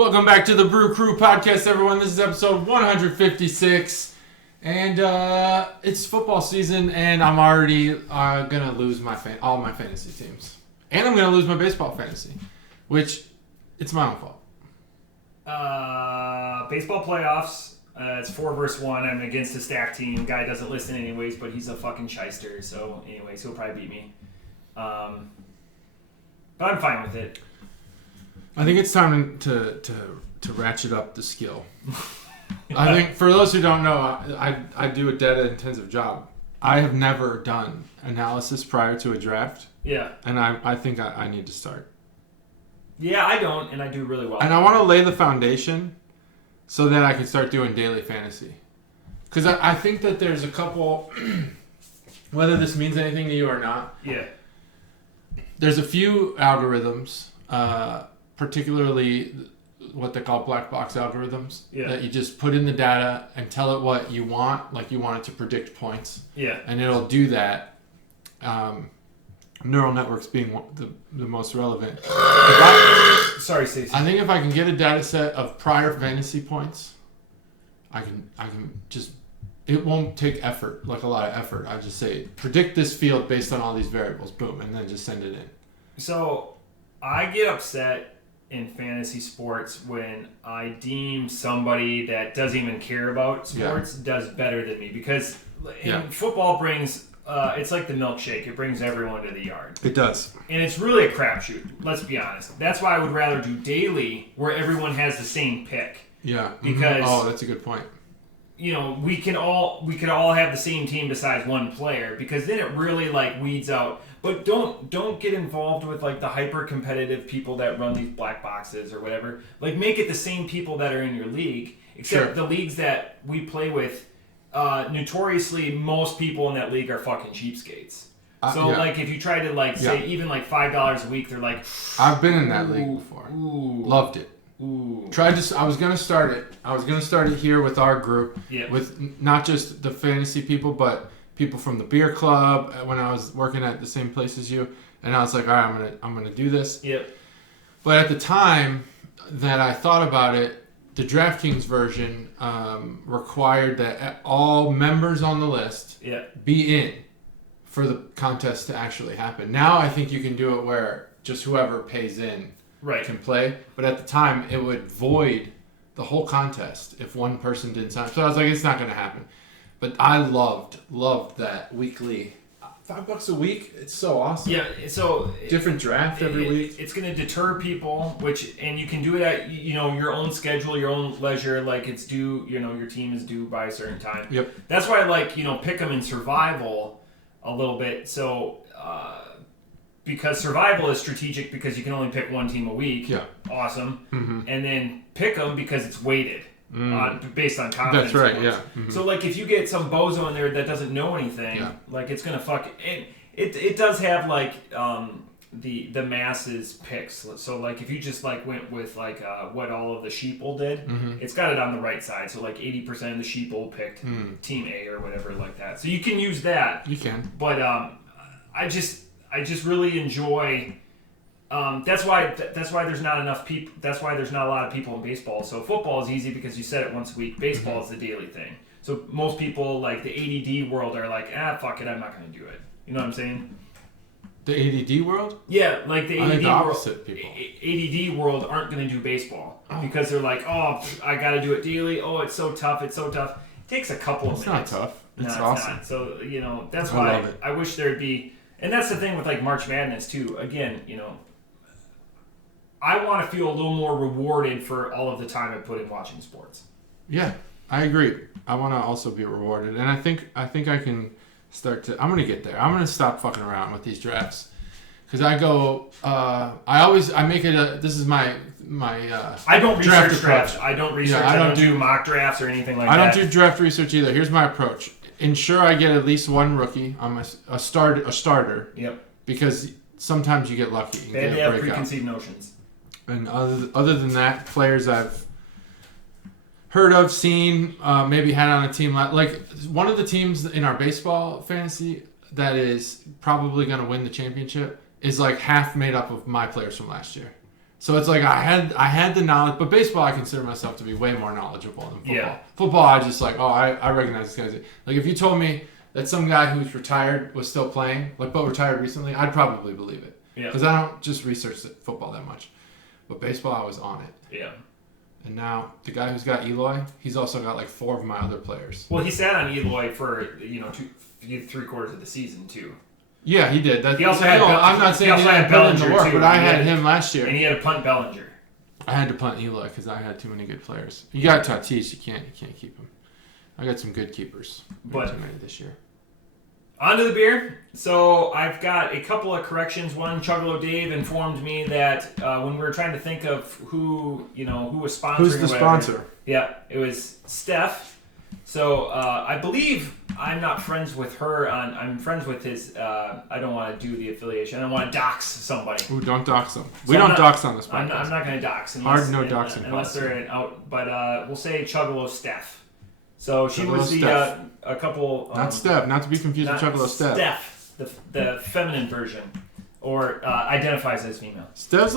Welcome back to the Brew Crew Podcast, everyone. This is episode 156, and it's football season, and I'm already gonna lose all my fantasy teams, and I'm gonna lose my baseball fantasy, which it's my own fault. Baseball playoffs. It's 4 versus 1. I'm against a stacked team. Guy doesn't listen anyways, but he's a fucking shyster. So anyways, he'll probably beat me. But I'm fine with it. I think it's time to ratchet up the skill. I think for those who don't know, I do a data-intensive job. I have never done analysis prior to a draft. Yeah. And I think I need to start. Yeah, I don't, and I do really well. And I want to lay the foundation so that I can start doing daily fantasy. Because I think that there's a couple, whether this means anything to you or not. Yeah. There's a few algorithms, particularly what they call black box algorithms, that you just put in the data and tell it what you want, like you want it to predict points. Yeah. And it'll do that. Neural networks being the most relevant. Sorry, Stacey. I think if I can get a data set of prior fantasy points, I can just, it won't take effort, like a lot of effort. I just say, predict this field based on all these variables, boom, and then just send it in. So I get upset in fantasy sports when I deem somebody that doesn't even care about sports does better than me, because football brings it's like the milkshake. It brings everyone to the yard. It does. And it's really a crapshoot, let's be honest. That's why I would rather do daily where everyone has the same pick. Yeah. Because oh, that's a good point. You know, we could all have the same team besides one player, because then it really like weeds out. But don't get involved with like the hyper competitive people that run these black boxes or whatever. Like make it the same people that are in your league, except the leagues that we play with. Notoriously, most people in that league are fucking cheapskates. So, like, if you try to, like, say even, like, $5 a week, they're like... I've been in that league before. Loved it. I was going to start it. I was going to start it here with our group. Yeah. With not just the fantasy people, but people from the beer club when I was working at the same place as you. And I was like, all right, I'm gonna do this. Yep. But at the time that I thought about it, the DraftKings version required that all members on the list be in for the contest to actually happen. Now I think you can do it where just whoever pays in can play. But at the time, it would void the whole contest if one person didn't sign up. So I was like, it's not going to happen. But I loved that weekly. $5 a week, it's so awesome. Yeah, so different draft every week. It's going to deter people, and you can do it at your own schedule, your own leisure. Like it's due, your team is due by a certain time. Yep. That's why I like pick them in survival a little bit. So because survival is strategic because you can only pick one team a week. Yeah. Awesome. Mm-hmm. And then pick them because it's weighted. Based on confidence. That's right, yeah. Mm-hmm. So, like, if you get some bozo in there that doesn't know anything, like, it's going to fuck... It does have, like, the masses picks. So, like, if you just, like, went with, like, what all of the sheeple did, it's got it on the right side. So, like, 80% of the sheeple picked Team A or whatever like that. So, you can use that. You can. But I just really enjoy... That's why there's not enough people. That's why there's not a lot of people in baseball. So football is easy because you set it once a week. Baseball is the daily thing. So most people, like the ADD world, are like, fuck it, I'm not going to do it. You know what I'm saying? The ADD world? Yeah, like the ADD world. People. ADD world aren't going to do baseball because they're like, I got to do it daily. Oh, it's so tough. It's so tough. It takes a couple of minutes. It's not tough. It's awesome. Not. So that's why I wish there'd be. And that's the thing with like March Madness too. Again, I want to feel a little more rewarded for all of the time I put in watching sports. Yeah, I agree. I want to also be rewarded, and I think I can start to. I'm gonna get there. I'm gonna stop fucking around with these drafts because I go. I make it a. This is my. I don't research drafts. I don't research. I don't do mock drafts or anything like that. I don't do draft research either. Here's my approach. Ensure I get at least one rookie on a starter. Yep. Because sometimes you get lucky. They have preconceived notions. And other than that, players I've heard of, seen, maybe had on a team. Like one of the teams in our baseball fantasy that is probably going to win the championship is like half made up of my players from last year. So it's like I had the knowledge, but baseball I consider myself to be way more knowledgeable than football. Yeah. Football I just like, I recognize this guy's. Like if you told me that some guy who's retired was still playing, like but retired recently, I'd probably believe it. Yeah. Because I don't just research football that much. But baseball, I was on it. Yeah. And now the guy who's got Eloy, he's also got like 4 of my other players. Well, he sat on Eloy for 3/4 of the season too. Yeah, he did. He also had. I'm not saying he had Bellinger in the work, but I had him last year. And he had to punt Bellinger. I had to punt Eloy because I had too many good players. You got Tatis, you can't keep him. I got some good keepers. But too many this year. On to the beer. So I've got a couple of corrections. One, Chuggalo Dave informed me that when we were trying to think of who was sponsoring. Who's the sponsor? Yeah, it was Steph. So I believe I'm not friends with her. I'm friends with his. I don't want to do the affiliation. I don't want to dox somebody. Ooh, don't dox them. We don't dox on this podcast. I'm not going to dox. Hard no doxing. Unless they're out. But we'll say Chuggalo Steph. So she was a couple. Not Steph, not to be confused with Chuggalo Steph. Steph, the feminine version, or identifies as female. Steph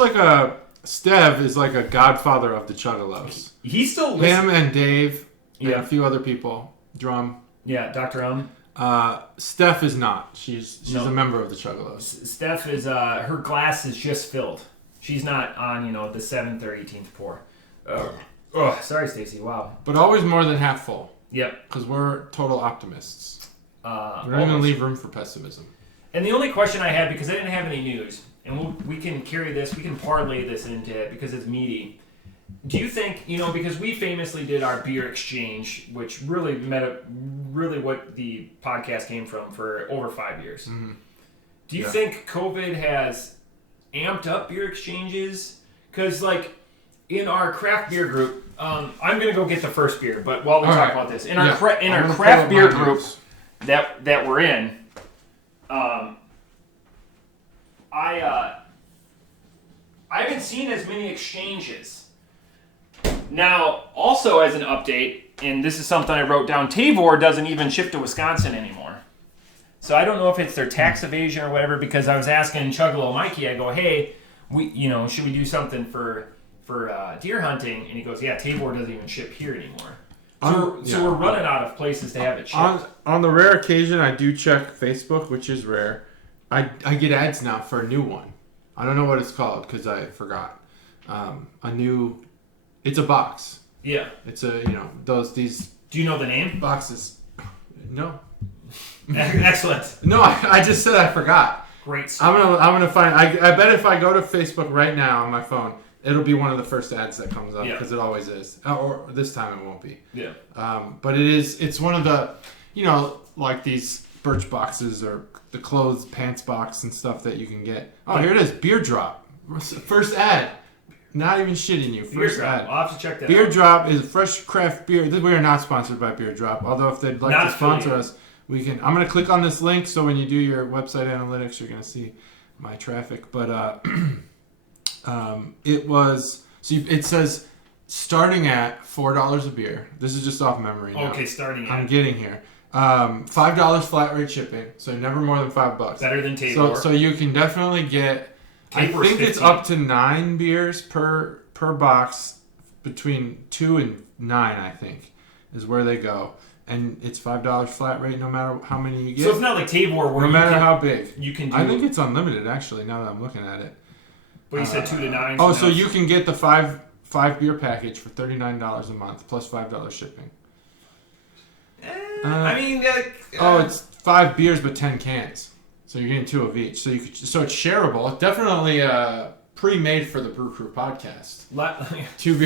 is like a godfather of the Chuggalos. He's still him and Dave and a few other people. Drum. Yeah, Dr. Steph is not. She's a member of the Chuggalos. Steph is her glass is just filled. She's not on the 7th or 18th pour. Sorry, Stacy. Wow. But always more than half full. Yep. Because we're total optimists. We don't even leave room for pessimism. And the only question I had, because I didn't have any news, and we can carry this, we can parlay this into it because it's meaty. Do you think, because we famously did our beer exchange, which really really what the podcast came from for over 5 years. Mm-hmm. Do you think COVID has amped up beer exchanges? Because, in our craft beer group, I'm going to go get the first beer, but while we talk about this, in our craft beer group that we're in, I haven't seen as many exchanges. Now, also as an update, and this is something I wrote down, Tavor doesn't even ship to Wisconsin anymore. So I don't know if it's their tax evasion or whatever, because I was asking Chuggalo Mikey, I go, hey, should we do something for deer hunting? And he goes, yeah, Tavor doesn't even ship here anymore. So we're running out of places to have it shipped. On the rare occasion I do check Facebook, which is rare, I get ads now for a new one. I don't know what it's called because I forgot. It's a box. Yeah. It's these. Do you know the name? Boxes. No. Excellent. No, I just said I forgot. Great story. I'm gonna find. I bet if I go to Facebook right now on my phone, it'll be one of the first ads that comes up because it always is. Or this time it won't be. Yeah. But it is. It's one of the, like these Birch boxes or the clothes pants box and stuff that you can get. Oh, here it is. Beer Drop. First ad. Not even shitting you. First ad. I'll have to check that Beer out. Drop is fresh craft beer. We are not sponsored by Beer Drop. Although if they'd like to sponsor us, we can. I'm going to click on this link so when you do your website analytics, you're going to see my traffic. But it says starting at $4 a beer. This is just off memory now. Okay, starting at. I'm getting here. $5 flat rate shipping, so never more than $5. Better than Tavor. So you can definitely get. I think it's up to 9 beers per box, between 2 and 9. I think is where they go, and it's $5 flat rate no matter how many you get. So it's not like Tavor where no matter how big you can. I think it's unlimited actually. Now that I'm looking at it. But you said 2 to 9. So you can get the five beer package for $39 a month plus $5 shipping. It's 5 beers but 10 cans. So you're getting 2 of each. So it's shareable. It's definitely pre-made for the Brew Crew Podcast. 2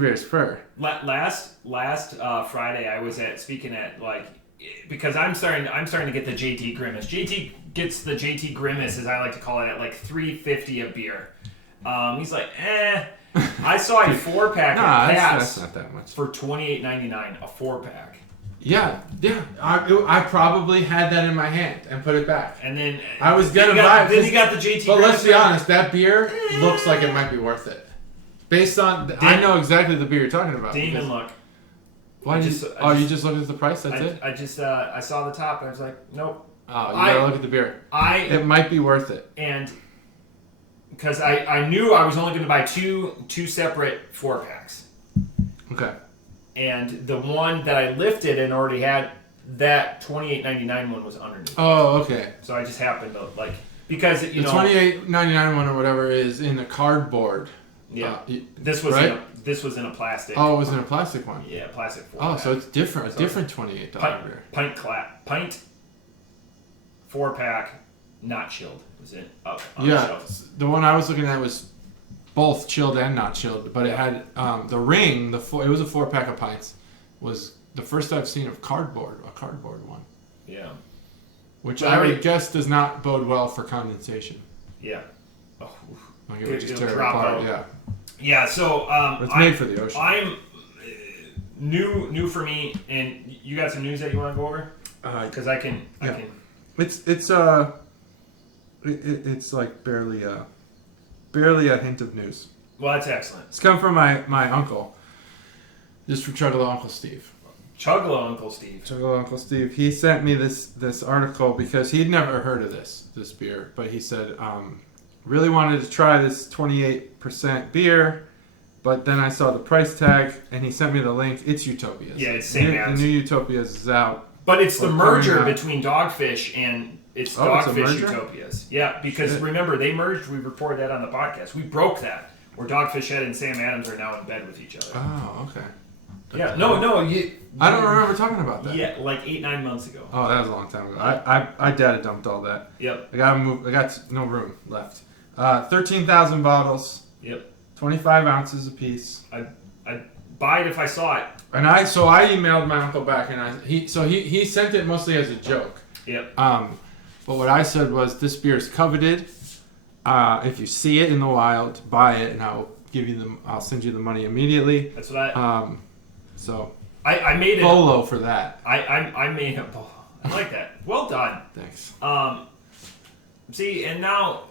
beers per. Last Friday I was because I'm starting to get the JT Grimace. JT gets the JT Grimace, as I like to call it, at like $3.50 a beer. He's like, I saw a 4-pack at Pass that's not that much. for $28.99, a 4-pack. Yeah. I probably had that in my hand and put it back. And then I was gonna buy it. Then you got the JT. But let's be honest, that beer looks like it might be worth it. Based on, I know exactly the beer you're talking about. Didn't even look. You just looked at the price? That's it? I saw the top and I was like, nope. Oh, you gotta look at the beer. It might be worth it. And because I knew I was only going to buy two separate 4-packs. Okay. And the one that I lifted and already had, that $28.99 one was underneath. Oh, okay. So I just happened to because the $28.99 one or whatever is in a cardboard. Yeah. This was right? This was in a plastic. Oh, it was in a plastic one. Yeah, plastic 4-pack. Oh, so it's different. A different $28 beer. Pint 4-pack, not chilled. Was it up on the shelf? The one I was looking at was both chilled and not chilled, but it had the ring. It was a 4-pack of pints. Was the first I've seen of a cardboard one. Yeah. Which I would guess does not bode well for condensation. Yeah. Oh, like it would just tear it apart. Yeah. Yeah. So it's made for the ocean. I'm new for me, and you got some news that you want to go over? Because I can. It's like barely a hint of news. Well, that's excellent. It's come from my uncle. Just for Chuggalo Uncle Steve. Chuggalo Uncle Steve. Chuggalo Uncle Steve. He sent me this article because he'd never heard of this beer, but he said really wanted to try this 28% beer, but then I saw the price tag and he sent me the link. It's Utopias. Yeah, it's St. The new Utopias is out. But it's the merger between Dogfish and Dogfish Utopias. Yeah, because remember they merged. We reported that on the podcast. We broke that where Dogfish Head and Sam Adams are now in bed with each other. Oh, okay. Yeah, no. I don't remember talking about that. Yeah, like 8-9 months ago. Oh, that was a long time ago. I data dumped all that. Yep. I got no room left. 13,000 bottles. Yep. 25 ounces a piece. I'd buy it if I saw it. And I emailed my uncle back, and he sent it mostly as a joke. Yep. But what I said was, this beer is coveted. If you see it in the wild, buy it, and I'll send you the money immediately. That's what I. So I made it. Bolo for that. I made a bolo. I like that. Well done. Thanks. See, and now,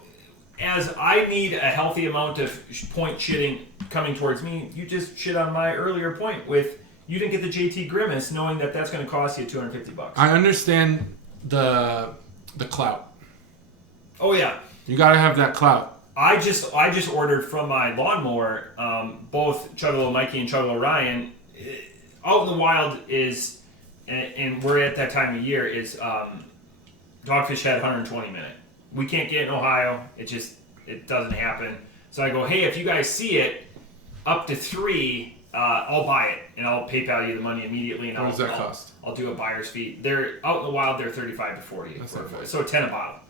as I need a healthy amount of point shitting coming towards me, you just shit on my earlier point with you didn't get the JT Grimace, knowing that that's going to cost you $250. I understand the clout. Oh yeah. You got to have that clout. I just ordered from my lawnmower, both Chuggalo Mikey and Chuggalo Ryan. Out in the wild is, and we're at that time of year, is Dogfish Head 120 minute. We can't get it in Ohio. It doesn't happen. So I go, hey, if you guys see it up to 3, I'll buy it and I'll PayPal you the money immediately. And what does that cost? I'll do a buyer's fee. They're out in the wild. They're 35 to 40. That's not bad. So 10 a bottle.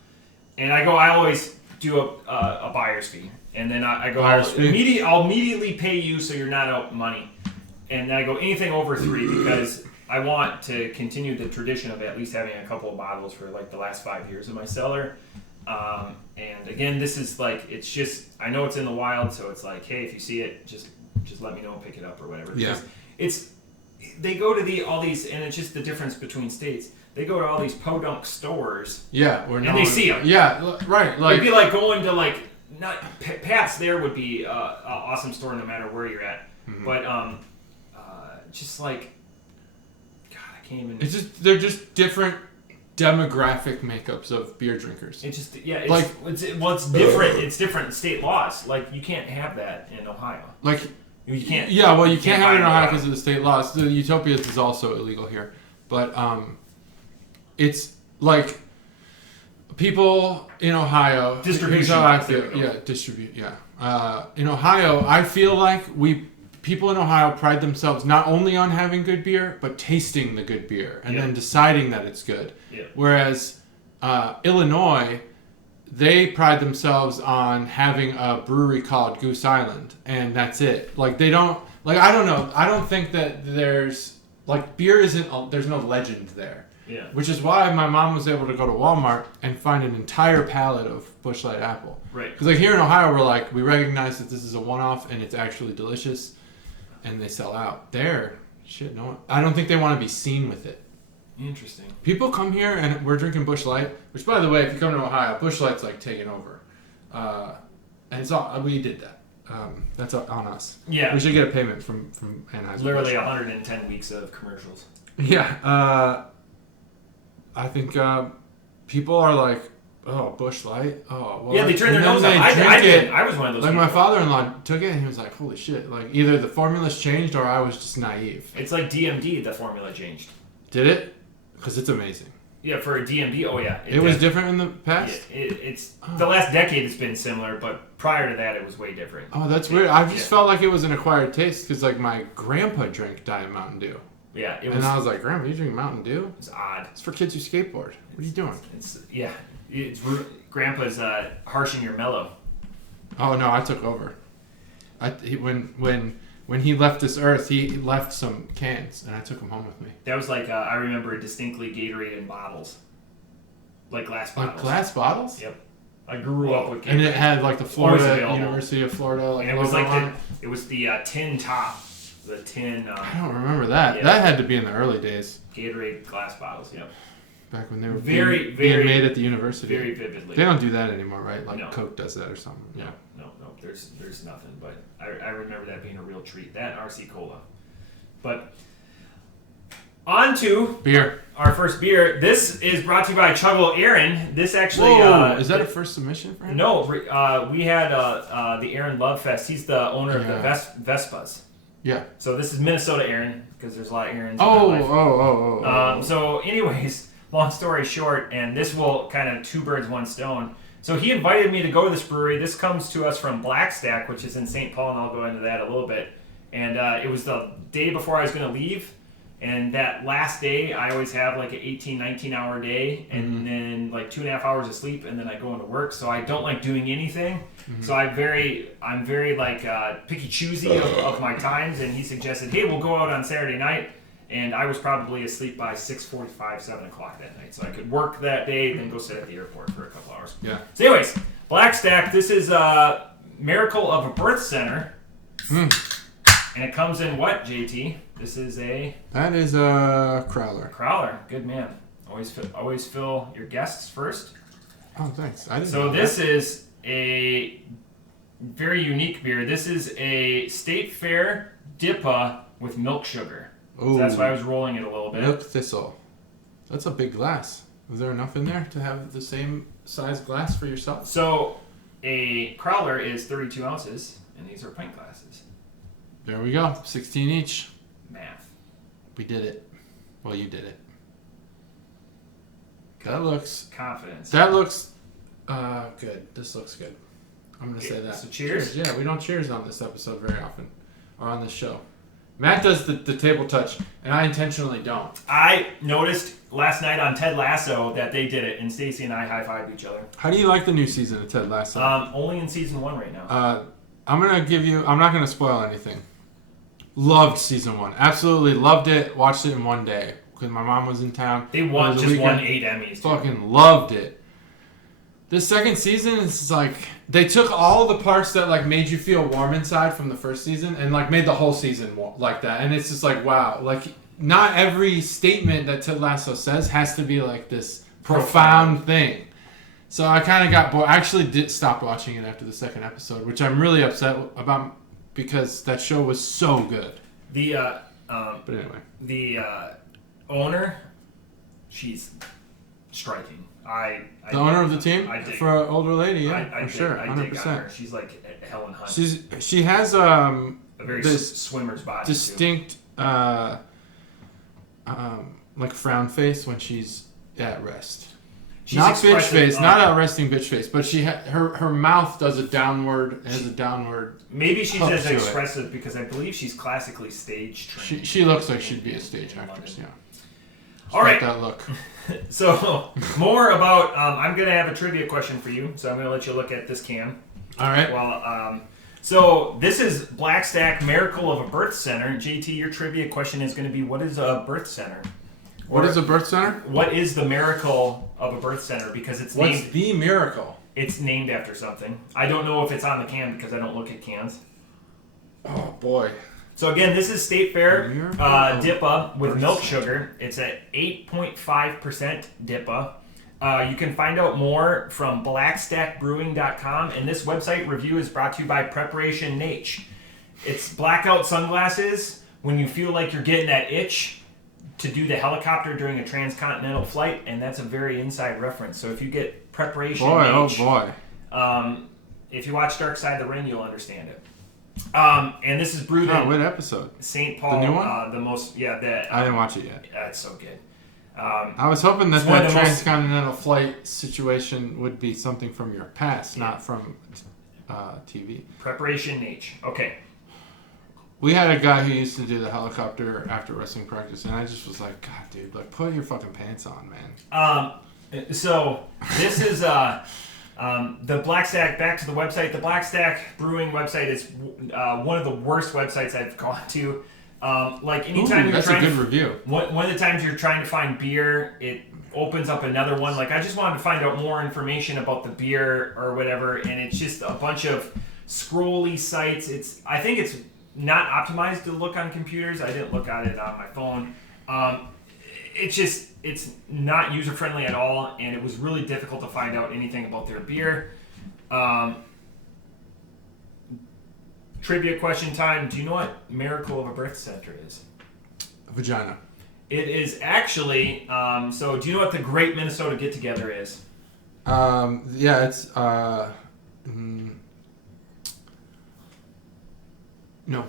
And I go, I always do a buyer's fee, and then I go, I'll immediately pay you so you're not out money. And then I go, anything over 3 because I want to continue the tradition of at least having a couple of bottles for like the last 5 years of my cellar. And again, this is like, it's just, I know it's in the wild, so it's like, hey, if you see it, just let me know, pick it up or whatever. Yeah. They go to all these, and it's just the difference between states. They go to all these podunk stores. Yeah, and they see them. Yeah, right. Like, it'd be like going to Pat's. There would be an awesome store no matter where you're at. Mm-hmm. But just like, God, I can't even. They're just different demographic makeups of beer drinkers. It's different. It's different state laws. Like you can't have that in Ohio. Like you can't. Yeah, well, you can't have it in Ohio because of the state laws. The Utopias is also illegal here, but it's like people in Ohio. Distribution. How I feel. Yeah, distribute. Yeah. In Ohio, I feel like people in Ohio pride themselves not only on having good beer, but tasting the good beer and then deciding that it's good. Yeah. Whereas Illinois, they pride themselves on having a brewery called Goose Island, and that's it. Like they don't. Like I don't know. I don't think that there's beer isn't. There's no legend there. Yeah. Which is why my mom was able to go to Walmart and find an entire pallet of Busch Light Apple. Right. Because here in Ohio, we recognize that this is a one-off and it's actually delicious, and they sell out. I don't think they want to be seen with it. Interesting. People come here and we're drinking Busch Light, which by the way, if you come to Ohio, Busch Light's taking over. And it's all, we did that. That's on us. Yeah. We should get a payment from Anheuser. Literally 110 weeks of commercials. Yeah. I think people are Bush Light. Oh, well. Yeah, they turn their nose up. I was one of those. Like people. my father-in-law took it and he was like, "Holy shit!" Like either the formula's changed or I was just naive. It's like DMD. The formula changed. Did it? Because it's amazing. Yeah, for a DMD. Oh yeah. It was different in the past. Yeah, it's the last decade has been similar, but prior to that, it was way different. Oh, that's weird. I just felt like it was an acquired taste because like my grandpa drank Diet Mountain Dew. Yeah, it was. And I was like, Grandpa, you drink Mountain Dew? It's odd. It's for kids who skateboard. What are you doing? It's Grandpa's harshing your mellow. Oh no, I took over. When he left this earth, he left some cans, and I took them home with me. That was like I remember distinctly Gatorade in bottles, like glass bottles. Like glass bottals? Yep. I grew up with Gatorade. And it had like the Florida University of Florida. Like, and it was like it was the tin top, the tin. I don't remember that. Yeah. That had to be in the early days. Gatorade glass bottles. Yep. Back when they were very being made at the university. Very vividly. They don't do that anymore, right? Like no. Coke does that or something. No. There's nothing. But I remember that being a real treat. That and RC Cola. But on to beer. Our first beer. This is brought to you by Chuggle Aaron. This actually is that a first submission for him? No, we had the Aaron Love Fest. He's the owner of the Vespas. Yeah. So this is Minnesota Aaron because there's a lot of Aarons in my life. So anyways, long story short, and this will kind of two birds, one stone. So he invited me to go to this brewery. This comes to us from Blackstack, which is in St. Paul, and I'll go into that a little bit. And it was the day before I was going to leave. And that last day, I always have like an 18, 19-hour day, and then like 2.5 hours of sleep, and then I go into work. So I don't like doing anything. So I'm very like picky choosy of my times. And he suggested, hey, we'll go out on Saturday night. And I was probably asleep by 6:45, 7 o'clock that night. So I could work that day, then go sit at the airport for a couple hours. Yeah. So anyways, Blackstack, this is Miracle of a Birth Center. And it comes in what, JT? This is That is a crowler. Crowler, good man. Always fill your guests first. Oh, thanks. I didn't So know this that. is a very unique beer. This is a State Fair Dippa with milk sugar. So that's why I was rolling it a little bit. Milk thistle. That's a big glass. Is there enough in there to have the same size glass for yourself? So a crowler is 32 ounces, and these are pint glasses. There we go. 16 each. Math. We did it. Well, you did it. That looks... Confidence. That looks good. This looks good. I'm going to say that. So cheers. Yeah, we don't cheers on this episode very often. Or on this show. Matt does the table touch, and I intentionally don't. I noticed last night on Ted Lasso that they did it, and Stacey and I high-fived each other. How do you like the new season of Ted Lasso? Only in season 1 right now. I'm not going to spoil anything. Loved season 1. Absolutely loved it. Watched it in one day because my mom was in town. They won 8 Emmys. Fucking loved it. This second season is like they took all the parts that like made you feel warm inside from the first season and like made the whole season like that. And it's just like wow, like not every statement that Ted Lasso says has to be like this profound thing. So I kind of got bored. I actually did stop watching it after the second episode, which I'm really upset about because that show was so good. But anyway, the owner, she's striking. The owner of the team for an older lady, for sure, 100%. She's like Helen Hunt. She has a very swimmer's body, distinct like frown face when she's at rest. Not bitch face, not a resting bitch face, but her mouth does a downward. Maybe she's as expressive because I believe she's classically stage trained. She looks like she'd be a stage actress, yeah. All right. That look. So, more about... I'm going to have a trivia question for you, so I'm going to let you look at this can. All right. Well, so, this is Blackstack Miracle of a Birth Center. JT, your trivia question is going to be, what is a birth center? What is a birth center? What is the miracle of a birth center? Because it's What's the miracle? It's named after something. I don't know if it's on the can because I don't look at cans. Oh, boy. So again, this is State Fair Dippa with milk sugar. It's at 8.5% Dippa. You can find out more from blackstackbrewing.com, and this website review is brought to you by Preparation H. It's blackout sunglasses when you feel like you're getting that itch to do the helicopter during a transcontinental flight, and that's a very inside reference. So if you get Preparation Boy, H. oh boy. If you watch Dark Side of the Ring, you'll understand it. And this is brewed in what episode? St. Paul. The new one? The most, I didn't watch it yet. Yeah, it's so good. I was hoping that transcontinental flight situation would be something from your past, not from TV. Preparation H. Okay. We had a guy who used to do the helicopter after wrestling practice, and I just was like, God, dude, like, put your fucking pants on, man. So this is the Blackstack. Back to the website. The Blackstack Brewing website is one of the worst websites I've gone to. Like anytime you're that's trying a good review. One of the times you're trying to find beer, it opens up another one. Like I just wanted to find out more information about the beer or whatever, and it's just a bunch of scrolly sites. I think it's not optimized to look on computers. I didn't look at it on my phone. It's not user friendly at all, and it was really difficult to find out anything about their beer. Trivia question time. Do you know what Miracle of a Birth Center is? A vagina. It is actually, so do you know what the Great Minnesota Get Together is? Yeah, it's, no.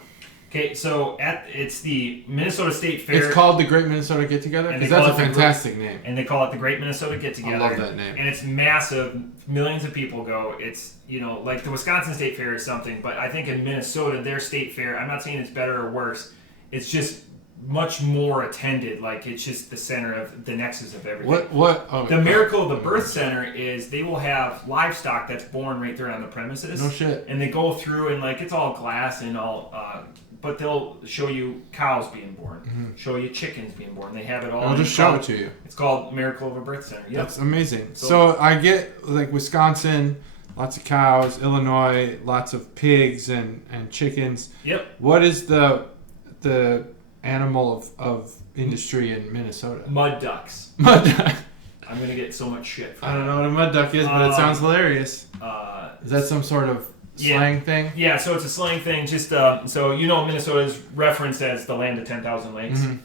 Okay, so it's the Minnesota State Fair. It's called the Great Minnesota Get Together? Because that's a fantastic name. And they call it the Great Minnesota Get Together. I love that name. And it's massive. Millions of people go. It's, like the Wisconsin State Fair is something, but I think in Minnesota, their state fair, I'm not saying it's better or worse, it's just much more attended. Like, it's just the center of the nexus of everything. The Miracle of the Birth Center is they will have livestock that's born right there on the premises. No shit. And they go through and, like, it's all glass and all... but they'll show you cows being born, show you chickens being born. They have it all. They'll just show it to you. It's called Miracle of a Birth Center. Yep. That's amazing. So I get, like, Wisconsin, lots of cows, Illinois, lots of pigs and chickens. Yep. What is the animal of industry in Minnesota? Mud ducks. Mud duck. I'm going to get so much shit for I don't know what a mud duck is, but it sounds hilarious. Is that some sort of... slang thing? Yeah, so it's a slang thing. Just so Minnesota is referenced as the land of 10,000 lakes. Mm-hmm.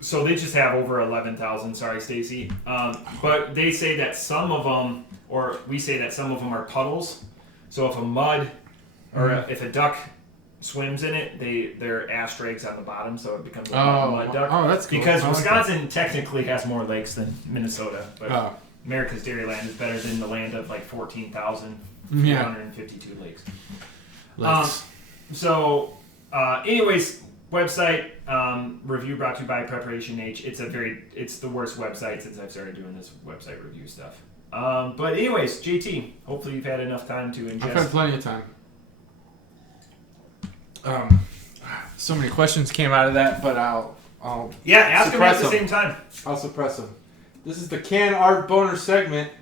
So they just have over 11,000. Sorry, Stacy. But they say that some of them, or we say that some of them are puddles. So if a mud, or if a duck swims in it, they're asterisks on the bottom, so it becomes a mud duck. Oh, that's cool. Because Wisconsin technically has more lakes than Minnesota, but America's Dairyland is better than the land of like 14,000. 452 lakes. Anyways, website review brought to you by Preparation H. It's the worst website since I've started doing this website review stuff. But anyways, JT, hopefully you've had enough time to ingest. I've had plenty of time. So many questions came out of that, but I'll ask them at the same time. I'll suppress them. This is the can art boner segment.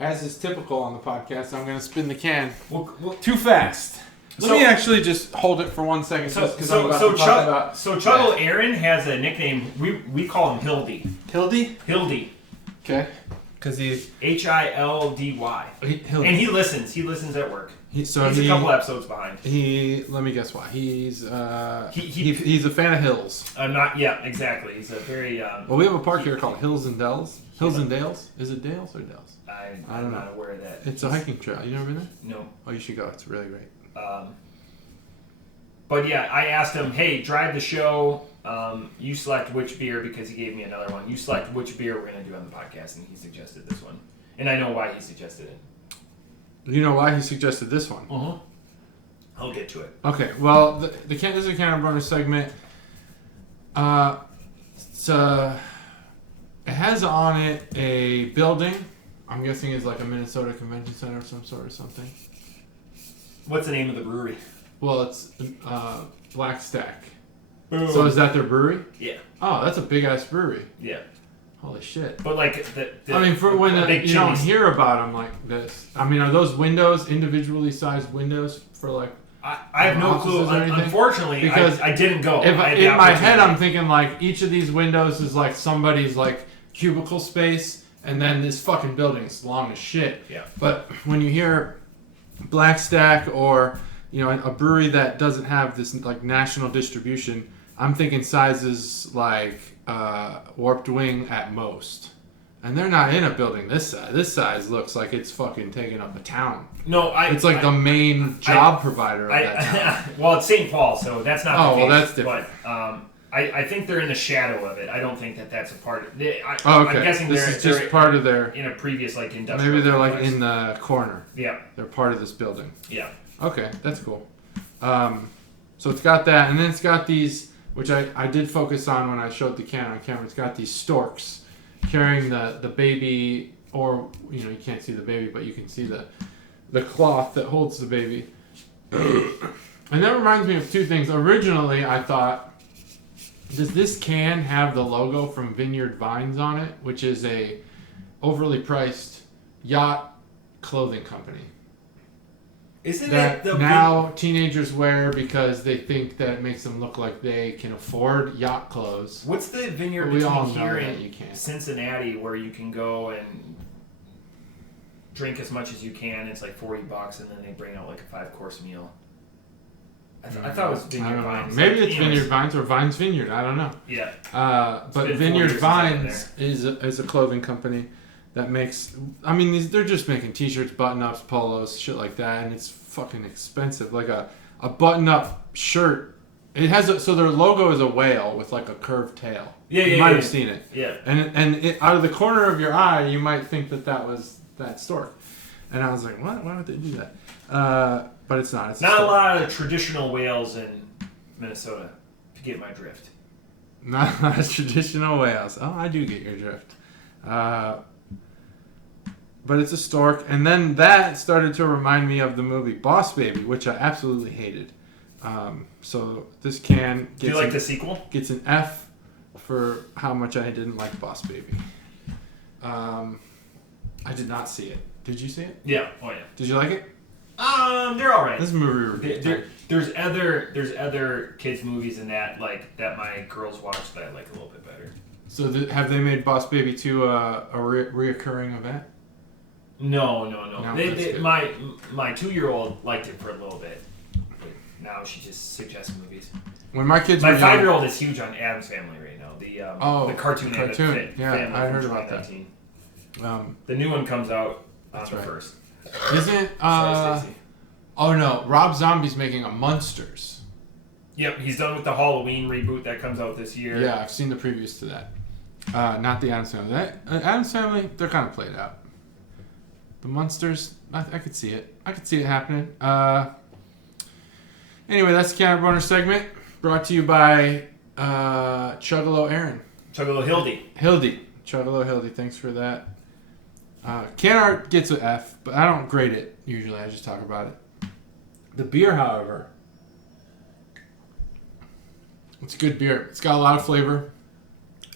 As is typical on the podcast, I'm going to spin the can too fast. Let me actually just hold it for 1 second. Chuggle Aaron has a nickname. We call him Hildy. Hildy. Okay. Because he's Hildy. And he listens. He listens at work. He's a couple episodes behind. Let me guess why. He's a fan of hills. I'm not. Yeah, exactly. He's a very. Well, we have a park here called Hills and Dells. Hills and Dales? Is it Dales or Dells? I'm not aware of that. It's a hiking trail. You never been there? No. Oh, you should go. It's really great. But yeah, I asked him, hey, drive the show. You select which beer, because he gave me another one. You select which beer we're going to do on the podcast, and he suggested this one. And I know why he suggested it. You know why he suggested this one? Uh-huh. I'll get to it. Okay, well, this is a can of bonus segment. It has on it a building. I'm guessing it's like a Minnesota Convention Center of some sort or something. What's the name of the brewery? Well, it's Blackstack. Boom. So is that their brewery? Yeah. Oh, that's a big-ass brewery. Yeah. Holy shit. But like for when you don't hear about them like this. I mean, are those windows individually sized windows for like... I have no clue. Unfortunately, because I didn't go. In my head, I'm thinking like each of these windows is like somebody's like cubicle space, and then this fucking building's long as shit. Yeah. But when you hear Blackstack or a brewery that doesn't have this like national distribution, I'm thinking sizes like Warped Wing at most. And they're not in a building this size. This size looks like it's fucking taking up a town. No, it's like the main job provider of that town. Well, it's St. Paul, so that's not the case. Well, that's different. But I think they're in the shadow of it. I don't think that's a part of it. Okay. I'm guessing this is just part of their... In a previous, like, industrial Maybe they're, complex. like, in the corner. Yeah. They're part of this building. Yeah. Okay, that's cool. So it's got that, and then it's got these, which I did focus on when I showed the can on camera. It's got these storks carrying the baby, or, you know, you can't see the baby, but you can see the cloth that holds the baby. And that reminds me of two things. Originally, I thought, does this can have the logo from Vineyard Vines on it, which is a overly priced yacht clothing company? Isn't that it the now teenagers wear because they think that it makes them look like they can afford yacht clothes? What's the vineyard but we all between know here that and you can't. Cincinnati where you can go and drink as much as you can? It's like $40, and then they bring out like a 5-course meal. I thought it was Vineyard Vines. Maybe it's Vineyard Vines or Vines Vineyard. I don't know. Yeah. But Vineyard Vines is a clothing company that makes... I mean, they're just making T-shirts, button-ups, polos, shit like that, and it's fucking expensive. Like a button-up shirt. It has so their logo is a whale with like a curved tail. Yeah, you might have seen it. Yeah. And it, out of the corner of your eye, you might think that was that stork. And I was like, what? Why would they do that? But it's not. It's not a lot of traditional whales in Minnesota, to get my drift. Not a lot of traditional whales. Oh, I do get your drift. But it's a stork. And then that started to remind me of the movie Boss Baby, which I absolutely hated. So this can... Do you like the sequel? Gets an F for how much I didn't like Boss Baby. I did not see it. Did you see it? Yeah. Oh, yeah. Did you like it? They're all right. This movie... There's other kids movies in that my girls watch that I like a little bit better. So have they made Boss Baby 2 a reoccurring event? No. My 2-year-old liked it for a little bit. But now she just suggests movies. When my kids my were 5-year-old is huge on Addams Family right now. The cartoon. Yeah, I heard about that. The new one comes out on the 1st. Isn't oh no, Rob Zombie's making a Munsters. Yep, he's done with the Halloween reboot that comes out this year. Yeah, I've seen the previews to that. Not the Addams Family. Addams Family, they're kind of played out. The Munsters, I could see it. I could see it happening. Anyway, that's the Counter Boner segment, brought to you by Chuggalo Aaron. Chuggalo Hildy. Chuggalo Hildy, thanks for that. Can art gets an F, but I don't grade it usually. I just talk about it. The beer, however, it's a good beer. It's got a lot of flavor.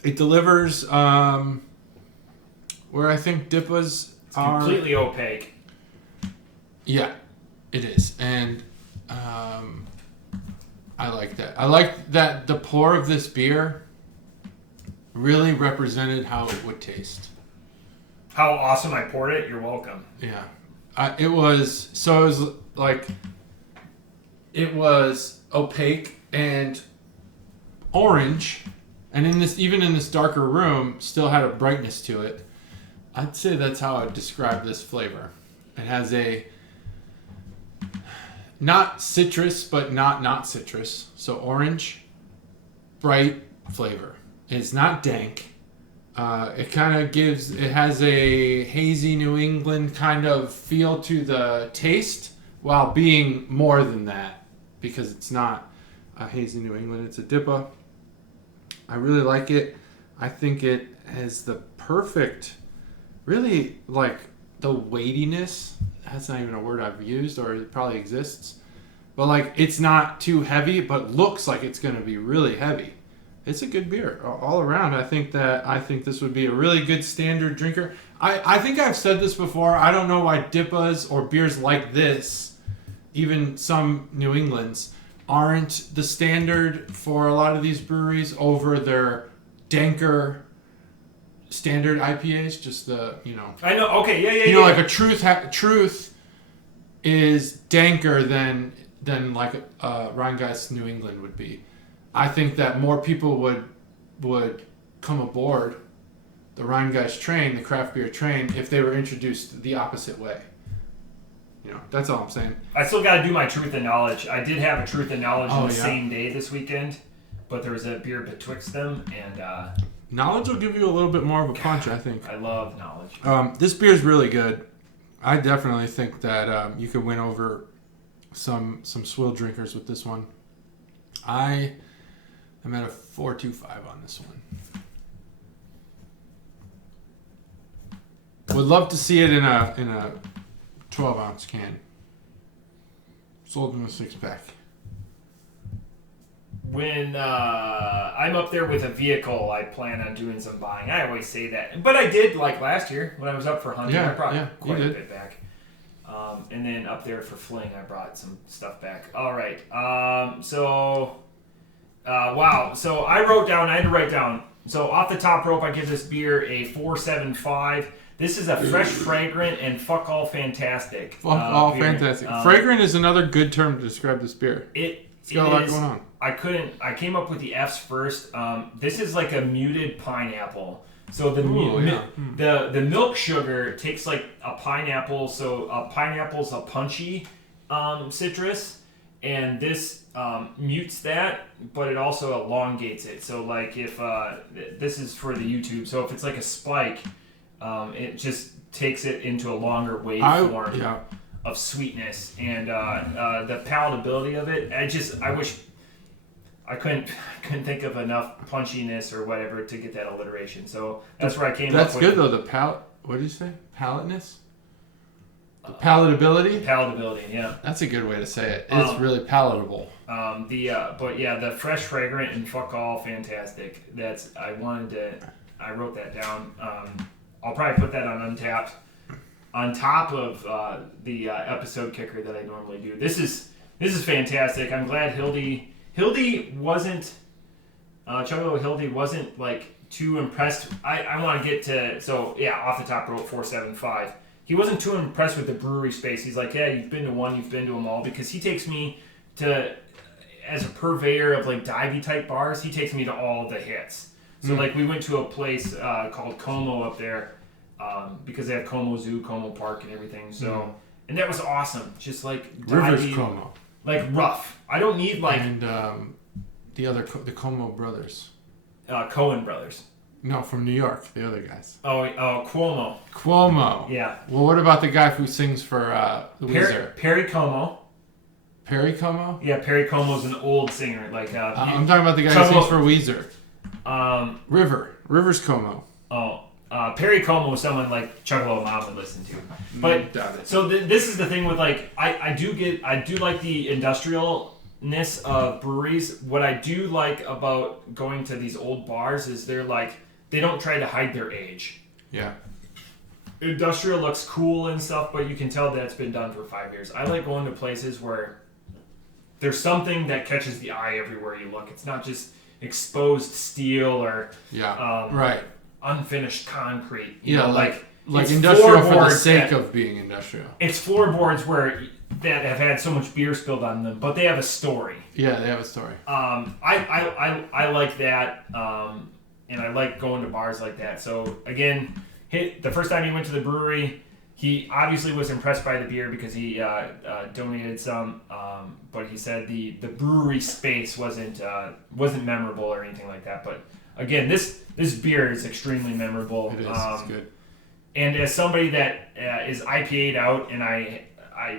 It delivers where I think Dippas are completely opaque. Yeah, it is, and I like that. I like that the pour of this beer really represented how it would taste. How awesome I poured it. You're welcome. Yeah. It was opaque and orange, and even in this darker room, still had a brightness to it. I'd say that's how I'd describe this flavor. It has a not citrus, but not citrus. So orange, bright flavor. It's not dank. It has a hazy New England kind of feel to the taste while being more than that, because it's not a hazy New England, it's a DIPA. I really like it. I think it has the perfect, really like the weightiness. That's not even a word I've used, or it probably exists. But like it's not too heavy, but looks like it's going to be really heavy. It's a good beer all around. I think this would be a really good standard drinker. I think I've said this before. I don't know why Dippas or beers like this, even some New Englands, aren't the standard for a lot of these breweries over their danker standard IPAs. Just I know. Okay. Yeah. You know, like a Truth is danker than like Rheingeist New England would be. I think that more people would come aboard the Rheingeist train, the craft beer train, if they were introduced the opposite way. That's all I'm saying. I still got to do my truth and knowledge. I did have a truth and knowledge on the same day this weekend, but there was a beer betwixt them, and knowledge will give you a little bit more of a punch, I think. I love knowledge. This beer is really good. I definitely think that you could win over some swill drinkers with this one. I am at a 4.25 on this one. Would love to see it in a 12-ounce can. Sold in a 6-pack. When I'm up there with a vehicle, I plan on doing some buying. I always say that. But I did, like last year, when I was up for hunting. I brought quite a bit back. And then up there for fling, I brought some stuff back. All right. Wow. So I had to write down. So off the top rope, I give this beer a 4.75. This is a fresh, fragrant, and fuck all fantastic. Fantastic. Fragrant is another good term to describe this beer. It's got a lot going on. I came up with the F's first. This is like a muted pineapple. So the milk sugar takes like a pineapple. So a pineapple's a punchy citrus, and this mutes that, but it also elongates it. So like if this is for the YouTube. So if it's like a spike. It just takes it into a longer waveform of sweetness, and the palatability of it. I wish I couldn't think of enough punchiness or whatever to get that alliteration. So that's where I came up with. That's good though. The what did you say? Palateness. The palatability. Palatability, yeah. That's a good way to say it. It's really palatable. The fresh, fragrant, and fuck all fantastic. I wrote that down. I'll probably put that on Untapped on top of the episode kicker that I normally do. This is fantastic. I'm glad Hildy wasn't Chugalo Hildy wasn't like too impressed. I want to get to off the top rope 4.75. He wasn't too impressed with the brewery space. He's like, yeah, you've been to one, you've been to them all, because he takes me to, as a purveyor of like divey type bars, he takes me to all the hits. So like we went to a place called Como up there because they have Como Zoo, Como Park, and everything. So and that was awesome. Just like Rivers Como, like rough. I don't need like and the Como brothers, Cohen brothers. No, from New York. The other guys. Oh, Cuomo. Cuomo. Yeah. Well, what about the guy who sings for Weezer? Perry Como. Perry Como? Yeah, Perry Como's an old singer. Like I'm talking about the guy who sings for Weezer. Rivers Como. Perry Como is someone like Chugalo Mom would listen to. But so this is the thing with like I do like the industrialness of breweries. What I do like about going to these old bars is they don't try to hide their age. Yeah. Industrial looks cool and stuff, but you can tell that it's been done for 5 years. I like going to places where there's something that catches the eye everywhere you look. It's not just exposed steel or unfinished concrete. You know, like industrial for the sake of being industrial. It's floorboards that have had so much beer spilled on them, but they have a story. Yeah, they have a story. I like that, and I like going to bars like that. So again, the first time he went to the brewery, he obviously was impressed by the beer because he donated some, but he said the brewery space wasn't memorable or anything like that. But again, this beer is extremely memorable. It is. It's good. And as somebody that is IPA'd out, and I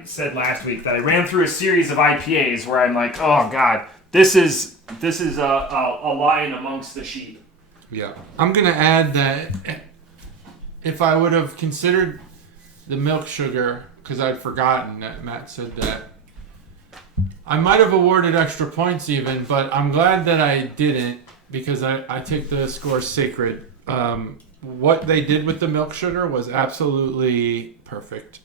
said last week that I ran through a series of IPAs where I'm like, oh god, this is a lion amongst the sheep. Yeah, I'm gonna add that if I would have considered the milk sugar, because I'd forgotten that Matt said that, I might have awarded extra points even, but I'm glad that I didn't, because I take the score sacred. What they did with the milk sugar was absolutely perfect,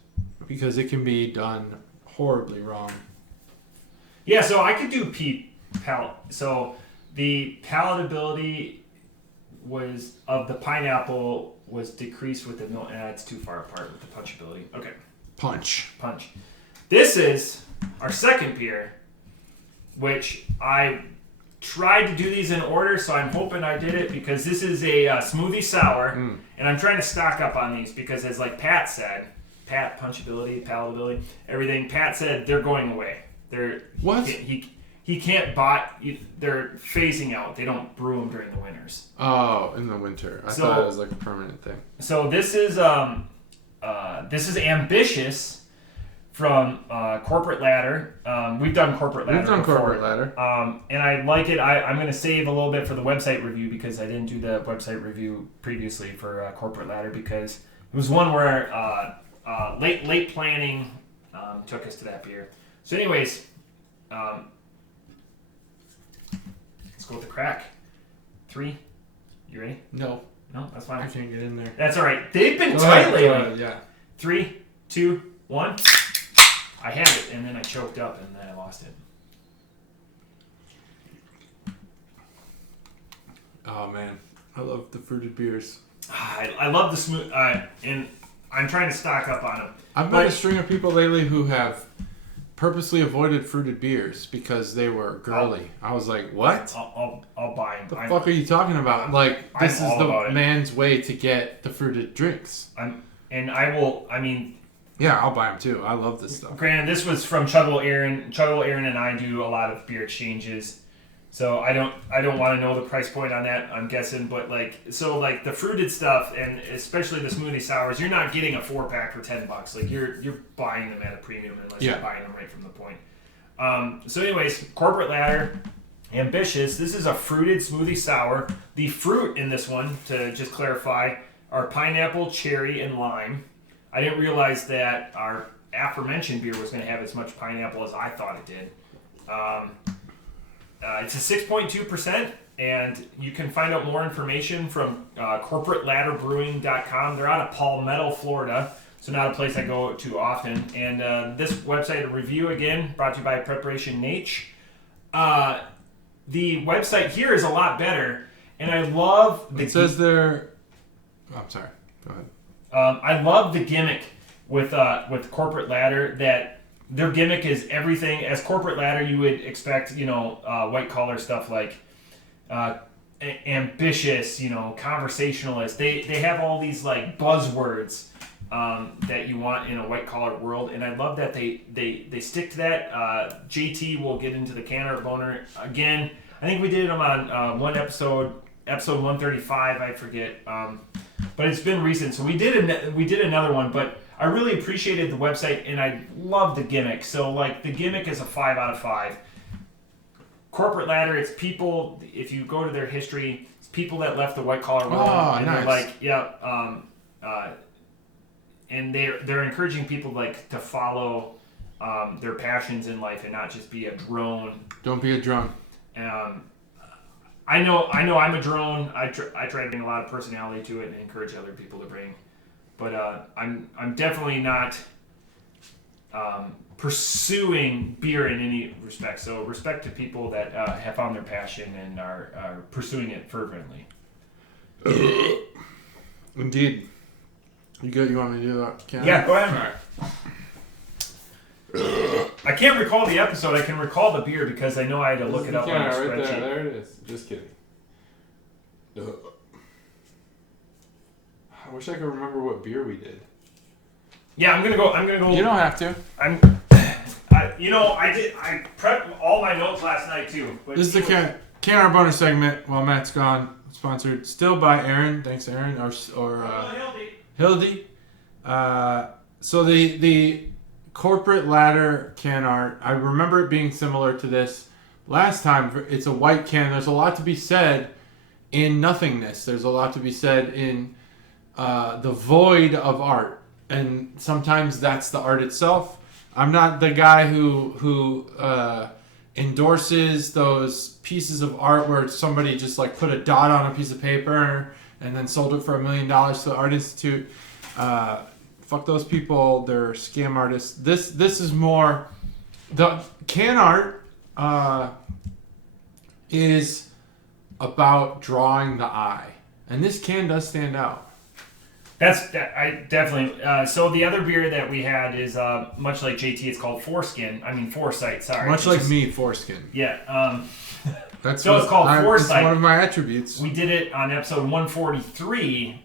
because it can be done horribly wrong. Yeah, so I could do so the palatability was of the pineapple was decreased with the milk. It's too far apart with the punchability. Okay. Punch. This is our second beer, which I tried to do these in order, so I'm hoping I did it because this is a smoothie sour, and I'm trying to stock up on these because, as like Pat said, punchability, palatability, everything. Pat said they're going away. What? He can't buy. They're phasing out. They don't brew them during the winters. Oh, in the winter. I thought it was like a permanent thing. So this is Ambitious from Corporate Ladder. We've done Corporate Ladder. We've done before. Corporate Ladder. And I like it. I'm going to save a little bit for the website review because I didn't do the website review previously for Corporate Ladder because it was one where late planning took us to that beer. So anyways, let's go with the crack. 3. You ready? No, that's fine. I can't get in there. That's all right. They've been tight lately. Yeah. 3, 2, 1. I had it, and then I choked up, and then I lost it. Oh, man. I love the fruited beers. I love the smooth, and I'm trying to stock up on them. I've met a string of people lately who have purposely avoided fruited beers because they were girly. I was like, what? I'll buy them. The fuck are you talking about? Like, this is the man's way to get the fruited drinks. Yeah, I'll buy them too. I love this stuff. Granted, this was from Chuggle Aaron. Chuggle Aaron and I do a lot of beer exchanges, so I don't want to know the price point on that. I'm guessing, but the fruited stuff and especially the smoothie sours, you're not getting a 4-pack for $10. Like you're buying them at a premium unless you're buying them right from the point. So anyways, Corporate Ladder, Ambitious. This is a fruited smoothie sour. The fruit in this one, to just clarify, are pineapple, cherry, and lime. I didn't realize that our aforementioned beer was going to have as much pineapple as I thought it did. It's a 6.2%, and you can find out more information from corporateladderbrewing.com. They're out of Palmetto, Florida, so not a place I go to often. And this website review, again, brought to you by Preparation Nate. The website here is a lot better, and I love... It says there... Oh, I'm sorry. Go ahead. I love the gimmick with Corporate Ladder, that their gimmick is everything. As Corporate Ladder, you would expect, white collar stuff like ambitious, conversationalist. They have all these like buzzwords that you want in a white collar world, and I love that they stick to that. JT will get into the Canner Boner again. I think we did them on one episode 135. I forget. But it's been recent, so we did another one. But I really appreciated the website, and I love the gimmick. So the gimmick is a 5 out of 5. Corporate Ladder, it's people. If you go to their history, it's people that left the white collar world, and nice. They're and they're encouraging people to follow their passions in life and not just be a drone. Don't be a drone. I know I'm a drone. I try to bring a lot of personality to it and encourage other people to bring. But I'm definitely not pursuing beer in any respect. So respect to people that have found their passion and are pursuing it fervently. Indeed. You good? You want me to do that? Yeah, go ahead. I can't recall the episode. I can recall the beer because I know I had to look it up on a spreadsheet. There it is. Just kidding. I wish I could remember what beer we did. Yeah, I'm gonna go. You don't have to. I prepped all my notes last night too. This is the Canner Bonus segment while Matt's gone. Sponsored still by Aaron. Thanks, Aaron. Or Hildy. So the Corporate Ladder can art. I remember it being similar to this last time. It's a white can. There's a lot to be said in nothingness. There's a lot to be said in the void of art, and sometimes that's the art itself. I'm not the guy who endorses those pieces of art where somebody just put a dot on a piece of paper and then sold it for $1 million to the Art Institute. Fuck those people. They're scam artists. This is more... The can art is about drawing the eye. And this can does stand out. I definitely... so the other beer that we had is, much like JT, it's called Foresight, sorry. Much like me, Foreskin. Yeah. That's so it's called foresight. It's one of my attributes. We did it on episode 143,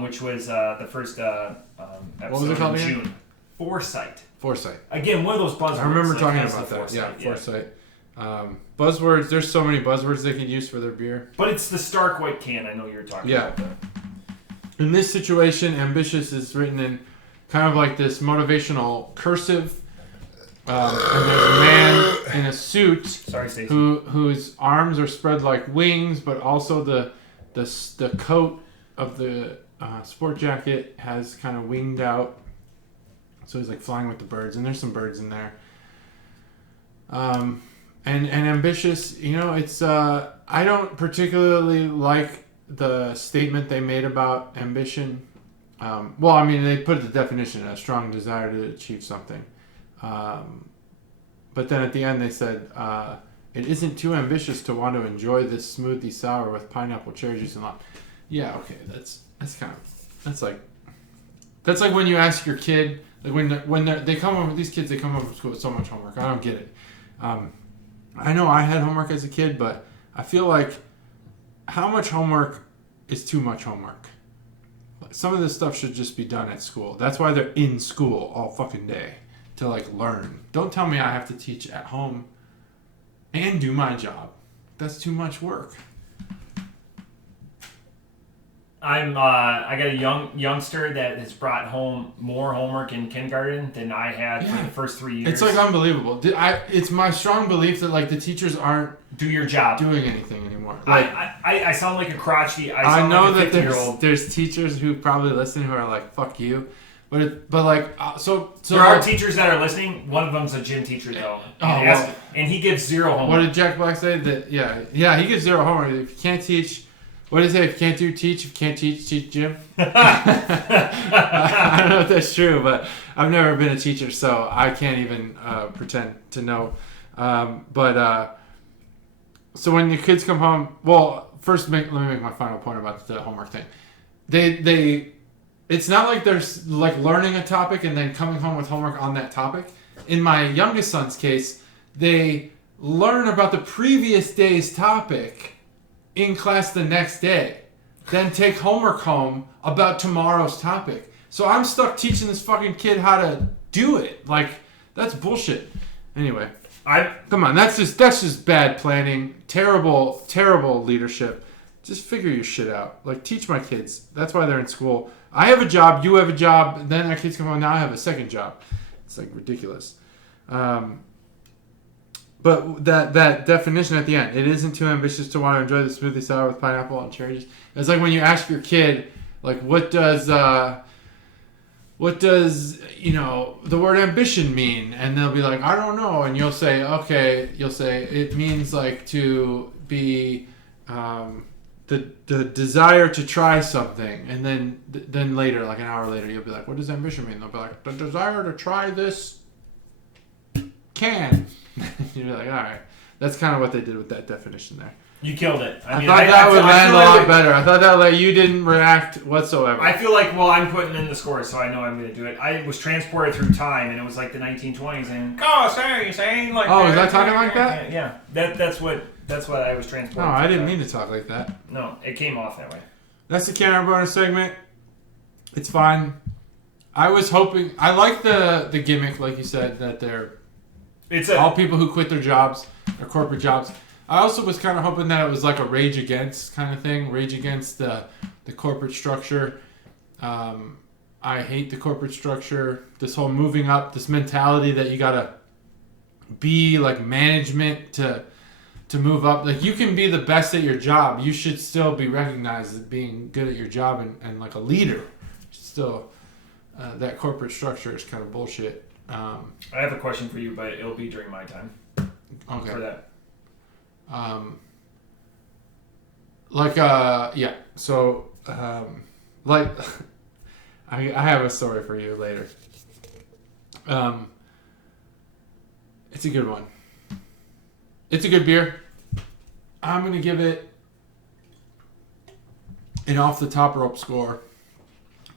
which was the first episode in June. Foresight. Again, one of those buzzwords. I remember talking about that. Yeah, foresight. Buzzwords. There's so many buzzwords they could use for their beer. But it's the Stark White can. I know you're talking about that. In this situation, ambitious is written in kind of like this motivational cursive. And there's a man in a suit whose arms are spread like wings, but also the coat of the sport jacket has kind of winged out. So he's like flying with the birds, and there's some birds in there. And ambitious, it's I don't particularly like the statement they made about ambition. They put the definition: a strong desire to achieve something. But then at the end they said, it isn't too ambitious to want to enjoy this smoothie sour with pineapple, cherry juice, and lime. Yeah, okay, that's like when you ask your kid, like when they come home, these kids, they come home from school with so much homework. I don't get it. I know I had homework as a kid, but I feel like how much homework is too much homework? Some of this stuff should just be done at school. That's why they're in school all fucking day. To learn. Don't tell me I have to teach at home and do my job. That's too much work. I got a youngster that has brought home more homework in kindergarten than I had for the first 3 years. It's unbelievable. It's my strong belief that the teachers aren't doing anything anymore. I sound like a crotchety. I know like that there's teachers who probably listen who are like, fuck you. So there are teachers that are listening. One of them's a gym teacher though, and he gives zero homework. What did Jack Black say? He gives zero homework. If you can't teach, what did he say? If you can't teach. If you can't teach gym. I don't know if that's true, but I've never been a teacher, so I can't even pretend to know. So when the kids come home, first let me make my final point about the homework thing. It's not like they're learning a topic and then coming home with homework on that topic. In my youngest son's case, they learn about the previous day's topic in class the next day, then take homework home about tomorrow's topic. So I'm stuck teaching this fucking kid how to do it. That's bullshit. Anyway, come on, that's just bad planning, terrible leadership. Just figure your shit out. Teach my kids. That's why they're in school. I have a job, you have a job, then our kids come home, now I have a second job. It's ridiculous. But that definition at the end, it isn't too ambitious to want to enjoy the smoothie sour with pineapple and cherry juice. It's like when you ask your kid, what does the word ambition mean? And they'll be like, I don't know. And you'll say, it means to be the desire to try something, and then later, an hour later, you'll be like, what does ambition mean? They'll be like, the desire to try this can. You'll be like, all right. That's kind of what they did with that definition there. You killed it. I thought that would land a lot better. I thought that you didn't react whatsoever. I feel like, I'm putting in the score, so I know I'm going to do it. I was transported through time, and it was the 1920s, and saying like. Oh, is that talking like that? Yeah, that's what I was transported. No, I didn't mean to talk like that. No, it came off that way. That's the Canner bonus segment. It's fine. I was hoping. I like the gimmick, like you said, that they're. All people who quit their jobs, their corporate jobs. I also was kind of hoping that it was a rage against kind of thing. Rage against the corporate structure. I hate the corporate structure. This whole moving up, this mentality that you got to be management to move up. You can be the best at your job. You should still be recognized as being good at your job and a leader. Still, that corporate structure is kind of bullshit. I have a question for you, but it'll be during my time. Okay. For that. Yeah. So, I have a story for you later. It's a good one. It's a good beer. I'm gonna give it an off the top rope score.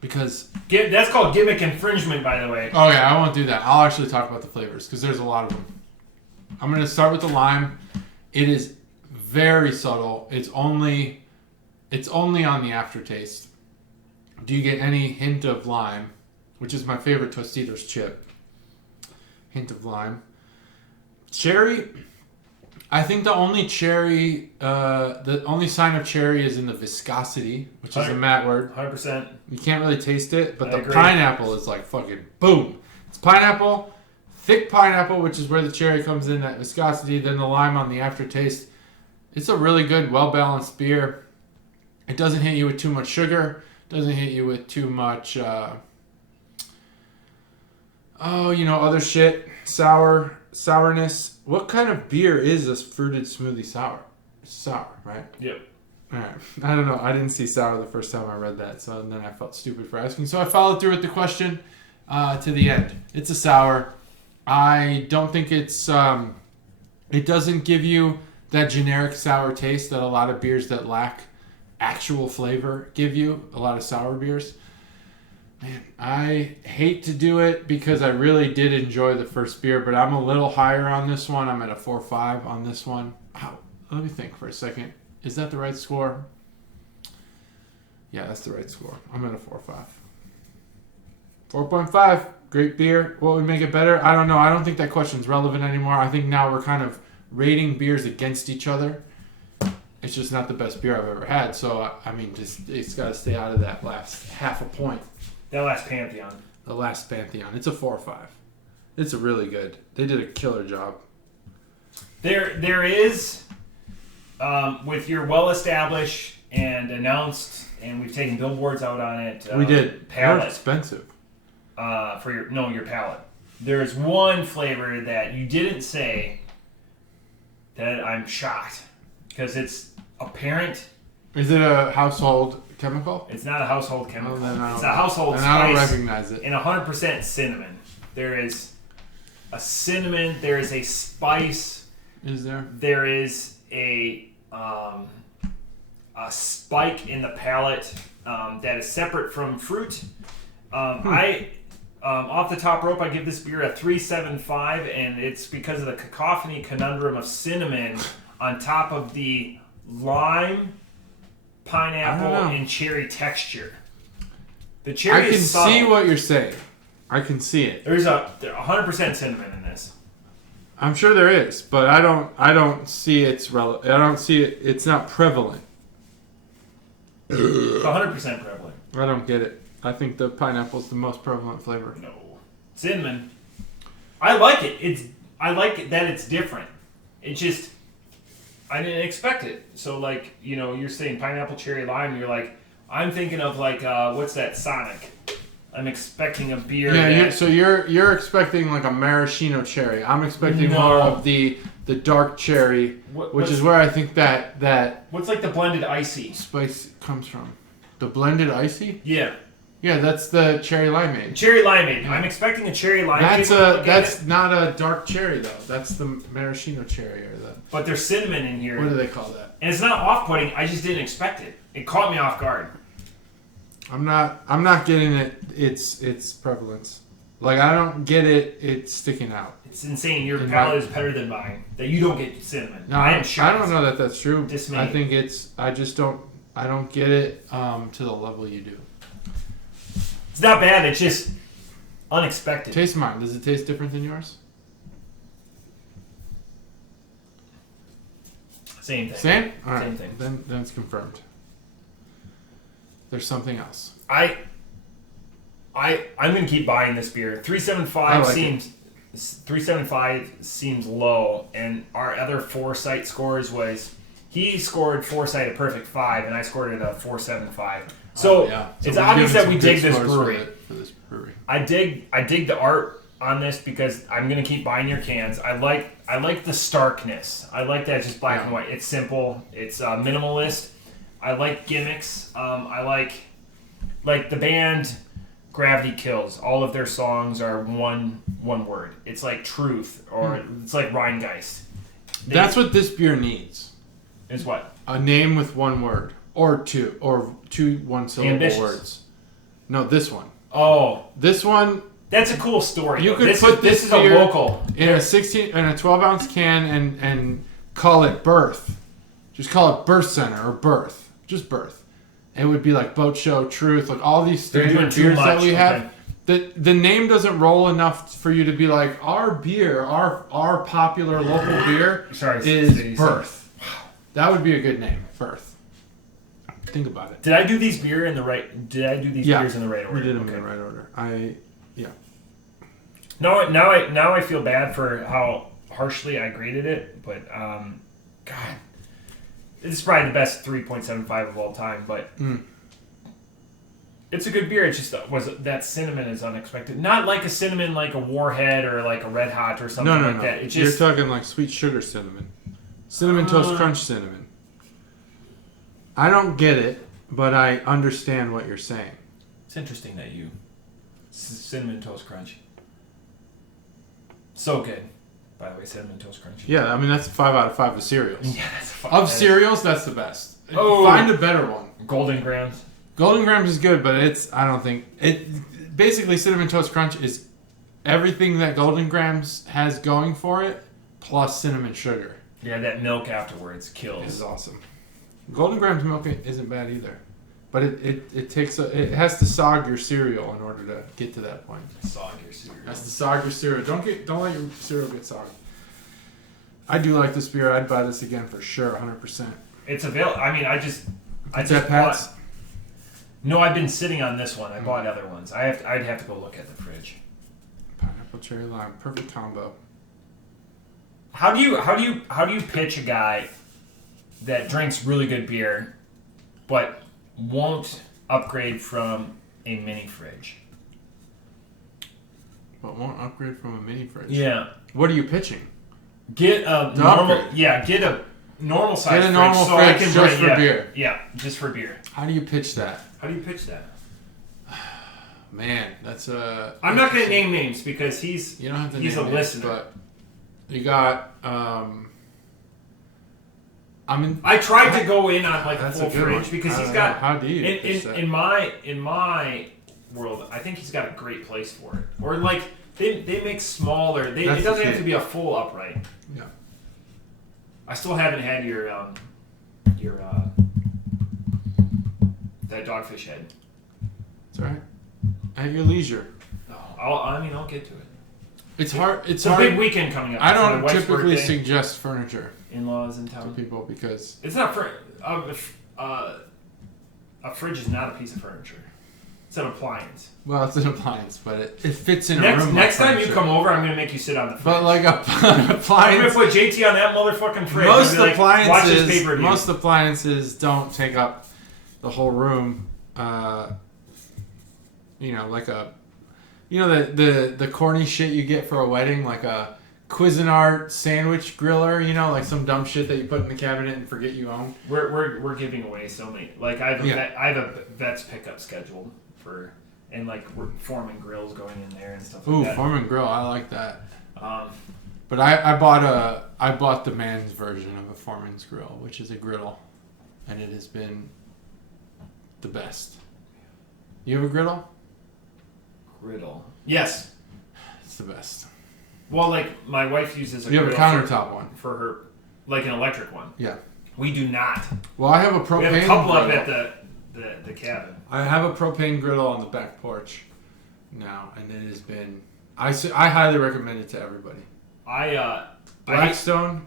Because that's called gimmick infringement, by the way. Oh yeah, I won't do that. I'll actually talk about the flavors because there's a lot of them. I'm going to start with the lime. It is very subtle. It's only on the aftertaste. Do you get any hint of lime, which is my favorite Tostitos chip? Hint of lime. Cherry. I think the only sign of cherry is in the viscosity, which is a Matt word. 100%. You can't really taste it, but I the agree. pineapple is like fucking boom. It's pineapple, thick pineapple, which is where the cherry comes in, that viscosity, then the lime on the aftertaste. It's a really good, well-balanced beer. It doesn't hit you with too much sugar. Doesn't hit you with too much, other shit. Sourness. What kind of beer is this fruited smoothie sour? It's sour, right? Yep. All right. I don't know. I didn't see sour the first time I read that, so then I felt stupid for asking. So I followed through with the question to the end. It's a sour. I don't think it's... it doesn't give you that generic sour taste that a lot of beers that lack actual flavor give you. A lot of sour beers. Man, I hate to do it because I really did enjoy the first beer, but I'm a little higher on this one. I'm at a 4.5 on this one. Oh, let me think for a second. Is that the right score? Yeah, that's the right score. I'm at a 4.5. 4.5. Great beer. What would make it better? I don't know. I don't think that question's relevant anymore. I think now we're kind of rating beers against each other. It's just not the best beer I've ever had. So, I mean, it's got to stay out of that last half a point. That last Pantheon. The last Pantheon. It's a 4.5. It's a really good. They did a killer job. There is, with your well-established and announced, and we've taken billboards out on it. We did. Palate. They're expensive. For your palate. There's one flavor that you didn't say that I'm shocked because it's apparent. Is it a household chemical? It's not a household chemical. Well, it's a household spice. I don't recognize it. And 100% cinnamon. There is a cinnamon. There is a spice. Is there? There is a spike in the palate that is separate from fruit. Off the top rope, I give this beer a 3.75, and it's because of the cacophony conundrum of cinnamon on top of the lime, pineapple, and cherry texture. The cherry is subtle. I can see what you're saying. I can see it. There's 100% cinnamon in this. I'm sure there is, but I don't see it's relevant. I don't see it. It's not prevalent. It's 100% prevalent. I don't get it. I think the pineapple's the most prevalent flavor. No. Cinnamon. I like it. I like it that it's different. It just... I didn't expect it. So, like, you're saying pineapple, cherry, lime. You're like... I'm thinking of, like, what's that? Sonic. I'm expecting a beer so you're expecting, like, a maraschino cherry. I'm expecting more of the dark cherry, which is where I think that... What's, like, the blended icy? Spice comes from. The blended icy? Yeah. Yeah, that's the cherry limeade. Cherry limeade. I'm expecting a cherry limeade. That's not a dark cherry though. That's the maraschino cherry But there's cinnamon in here. What do they call that? And it's not off-putting. I just didn't expect it. It caught me off guard. I'm not getting it. Its prevalence. Like I don't get it. It's sticking out. It's insane. Your palate is better than mine. That you don't get cinnamon. No, I am shocked. I don't know that that's true. Dismayed. I think it's. I just don't. I don't get it to the level you do. It's not bad. It's just unexpected. Taste mine. Does it taste different than yours? Same thing. Same? All right. Same thing. Then it's confirmed. There's something else. I'm gonna keep buying this beer. 3.75 seems low, and our other Foresight scores was he scored Foresight a perfect 5, and I scored it a 4.75. So it's obvious that we dig this brewery. For this brewery. I dig the art on this because I'm gonna keep buying your cans. I like the starkness. I like that it's just black and white. It's simple. It's minimalist. I like gimmicks. I like the band Gravity Kills. All of their songs are one word. It's like Truth or it's like Rheingeist. That's what this beer needs. Is what? A name with one word. Or two one-syllable words. No, this one. Oh. This one. That's a cool story. You could put this is a local. In a 12-ounce can and call it Birth. Just call it Birth Center or Birth. Just Birth. It would be like Boat Show, Truth, like all these standard beers that we have. The name doesn't roll enough for you to be like, our beer, our popular local beer is Birth. That would be a good name, Birth. Think about it. Did I do these beers in the right order? We did them in the right order. Now I feel bad for how harshly I graded it, but God, it's probably the best 3.75 of all time. But it's a good beer. It just that cinnamon is unexpected. Not like a cinnamon like a Warhead or like a Red Hot or something like that. It's just, you're talking like sweet sugar cinnamon, cinnamon toast crunch cinnamon. I don't get it, but I understand what you're saying. It's interesting that you cinnamon toast crunch. So good, by the way, cinnamon toast crunch. Yeah, I mean that's 5 out of 5 of cereals. Yeah, that's 5 of cereals. That's the best. Oh, find a better one. Golden Grams. Golden Grams is good, but I don't think it. Basically, cinnamon toast crunch is everything that Golden Grams has going for it, plus cinnamon sugar. Yeah, that milk afterwards kills. It's awesome. Golden Grams milk isn't bad either, but it has to sog your cereal in order to get to that point. Sog your cereal. Has to sog your cereal. Don't let your cereal get soggy. I do like this beer. I'd buy this again for sure, 100%. It's available. I mean, I just Pat's? No, I've been sitting on this one. I bought other ones. I'd have to go look at the fridge. Pineapple cherry lime, perfect combo. How do you pitch a guy that drinks really good beer, but won't upgrade from a mini fridge? But won't upgrade from a mini fridge. Yeah. What are you pitching? Get a normal. Upgrade. Yeah, get a normal size fridge. Get a normal fridge just for beer. Yeah, just for beer. How do you pitch that? How do you pitch that? Man, that's a. I'm not going to name names because he's. You don't have to. He's name a names, listener. But you got. I tried to go in on like a full fridge one. because he's got. How do you? In my world, I think he's got a great place for it. Or like they make smaller. It doesn't have to be a full upright. Yeah. I still haven't had your that dogfish head. It's alright. At your leisure. No, I'll get to it. It's hard. It's a hard. big weekend coming up. I don't typically suggest furniture. In-laws in town. To people because it's not a fridge is not a piece of furniture. It's an appliance. Well, it's an appliance, but it fits in a room. Next time you come over, I'm gonna make you sit on the fridge. But like an appliance, I'm gonna put JT on that motherfucking fridge. Most appliances don't take up the whole room. Like the corny shit you get for a wedding, like a Cuisinart sandwich griller, like some dumb shit that you put in the cabinet and forget you own. We're giving away so many. Like I have a vet's pickup scheduled for, and like we're Foreman grills going in there and stuff like that. Ooh, Foreman grill, I like that. But I bought the man's version of a Foreman's grill, which is a griddle, and it has been the best. You have a griddle? Griddle. Yes. It's the best. Well, like my wife uses a. You have a countertop one for her, like an electric one. Yeah. We do not. Well, I have a propane. We have a couple up at the cabin. I have a propane griddle on the back porch now, and it has been. I highly recommend it to everybody. Blackstone,